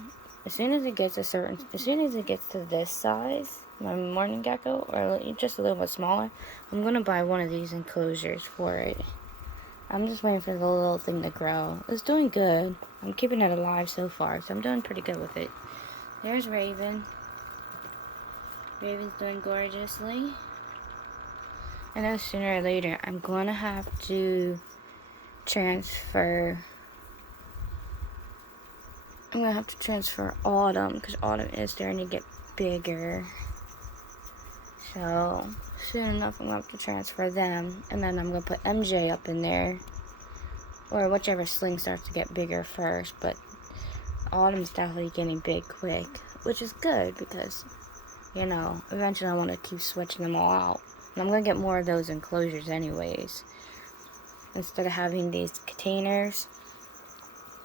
As soon as it gets to this size, my mourning gecko, or just a little bit smaller, I'm gonna buy one of these enclosures for it. I'm just waiting for the little thing to grow. It's doing good. I'm keeping it alive so far, so I'm doing pretty good with it. There's Raven. Raven's doing gorgeously. I know sooner or later I'm gonna have to transfer. I'm gonna have to transfer Autumn, because Autumn is starting to get bigger. So soon enough I'm gonna have to transfer them, and then I'm gonna put MJ up in there, or whichever sling starts to get bigger first. But Autumn's definitely getting big quick, which is good because, you know, eventually I want to keep switching them all out. And I'm gonna get more of those enclosures anyways, instead of having these containers.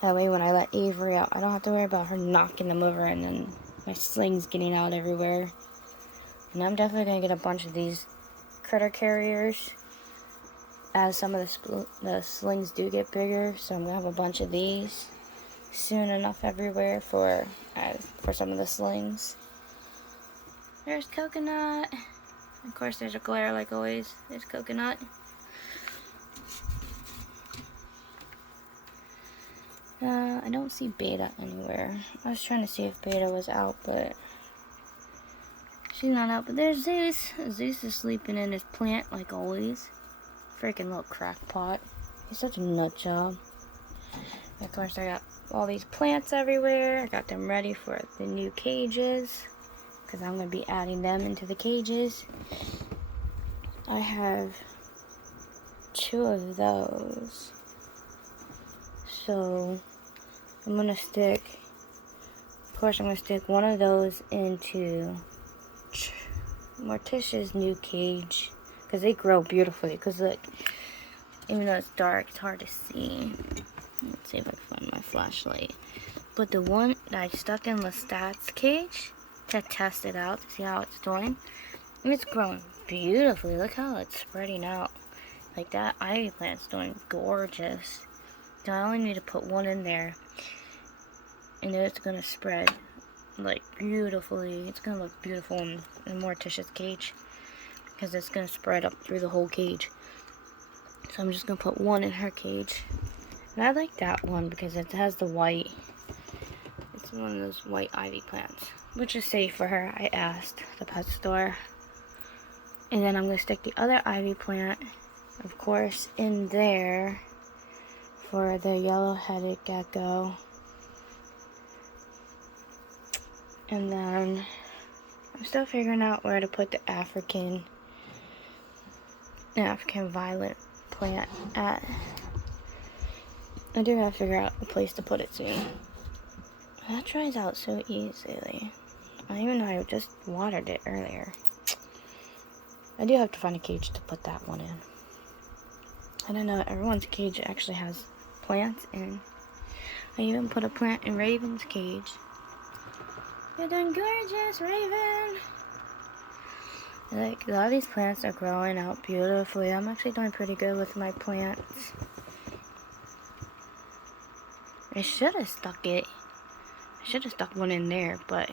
That way when I let Avery out, I don't have to worry about her knocking them over and then my sling's getting out everywhere. And I'm definitely going to get a bunch of these critter carriers as some of the slings do get bigger. So I'm going to have a bunch of these soon enough everywhere for some of the slings. There's Coconut. Of course there's a glare like always. There's Coconut. I don't see Beta anywhere. I was trying to see if Beta was out, but she's not out. But there's Zeus. Zeus is sleeping in his plant like always. Freaking little crackpot. He's such a nut job. And of course I got all these plants everywhere. I got them ready for the new cages, because I'm going to be adding them into the cages. I have 2 of those. So I'm going to stick, of course I'm going to stick one of those into Morticia's new cage, because they grow beautifully. Because look, even though it's dark, it's hard to see. Let's see if I can find my flashlight. But the one that I stuck in Lestat's cage to test it out, to see how it's doing, and it's growing beautifully. Look how it's spreading out. Like that ivy plant's doing gorgeous. So I only need to put one in there, and then it's gonna spread like beautifully. It's gonna look beautiful in Morticia's cage, because it's gonna spread up through the whole cage. So I'm just gonna put one in her cage, and I like that one because it has the white. It's one of those white ivy plants, which is safe for her. I asked the pet store. And then I'm gonna stick the other ivy plant, of course, in there for the yellow-headed gecko. And then I'm still figuring out where to put the African violet plant at. I do have to figure out a place to put it soon. That dries out so easily. Even though I just watered it earlier. I do have to find a cage to put that one in. I don't know, everyone's cage actually has plants in. I even put a plant in Raven's cage. You're doing gorgeous, Raven! Like, a lot of these plants are growing out beautifully. I'm actually doing pretty good with my plants. I should have stuck one in there, but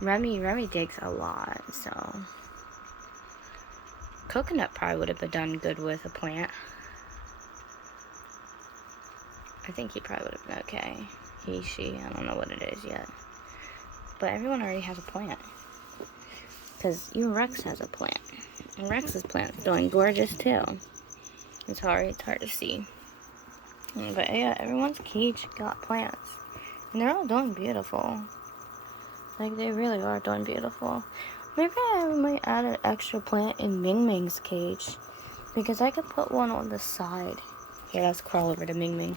Remy digs a lot, so Coconut probably would have been done good with a plant. I think he probably would have been okay. He, she, I don't know what it is yet. But everyone already has a plant. Because even Rex has a plant. And Rex's plant's doing gorgeous too. It's hard to see. But yeah, everyone's cage got plants. And they're all doing beautiful. Like, they really are doing beautiful. Maybe I might add an extra plant in Ming Ming's cage, because I could put one on the side. Here, let's crawl over to Ming Ming.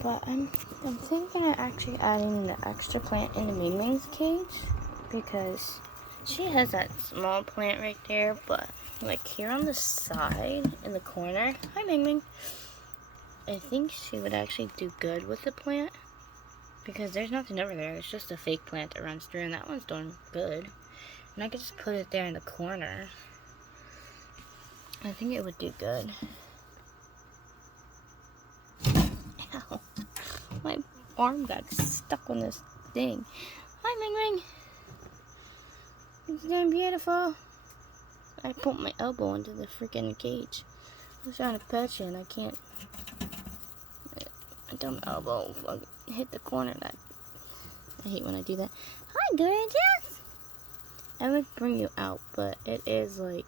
But I'm thinking of actually adding the extra plant into Ming Ming's cage, because she has that small plant right there, but like here on the side in the corner, hi Ming Ming, I think she would actually do good with the plant because there's nothing over there. It's just a fake plant that runs through, and that one's doing good. And I could just put it there in the corner. I think it would do good. Ow. My arm got stuck on this thing. Hi, Ming Ming. It's damn beautiful. I put my elbow into the freaking cage. I was trying to pet you and I can't. My dumb elbow hit the corner. That I hate when I do that. Hi, gorgeous. I would bring you out, but it is like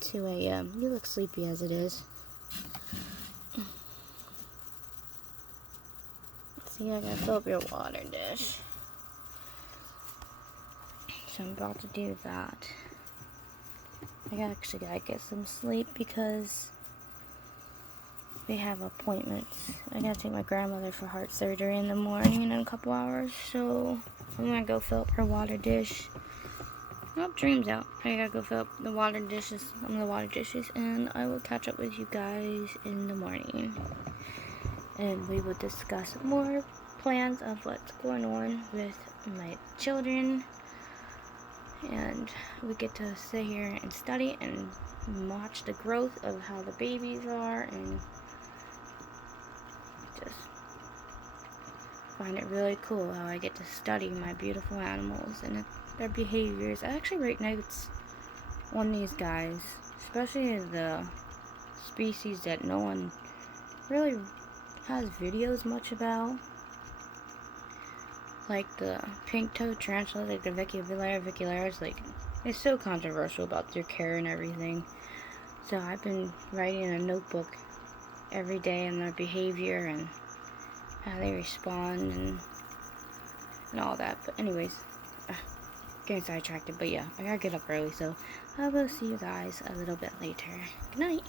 2 a.m. You look sleepy as it is. See, I gotta fill up your water dish. So I'm about to do that. I actually gotta get some sleep because we have appointments. I gotta take my grandmother for heart surgery in the morning in a couple hours. So I'm gonna go fill up her water dish. Oh, Dream's out. I gotta go fill up the water dishes. And I will catch up with you guys in the morning. And we will discuss more plans of what's going on with my children. And we get to sit here and study and watch the growth of how the babies are and just find it really cool how I get to study my beautiful animals and their behaviors. I actually write notes on these guys, especially the species that no one really has videos much about, like the pink-toed tarantula, like the vicularis. Like, it's so controversial about their care and everything. So I've been writing a notebook every day on their behavior and how they respond and all that. But anyways, getting sidetracked. But yeah, I gotta get up early, so I will see you guys a little bit later. Good night.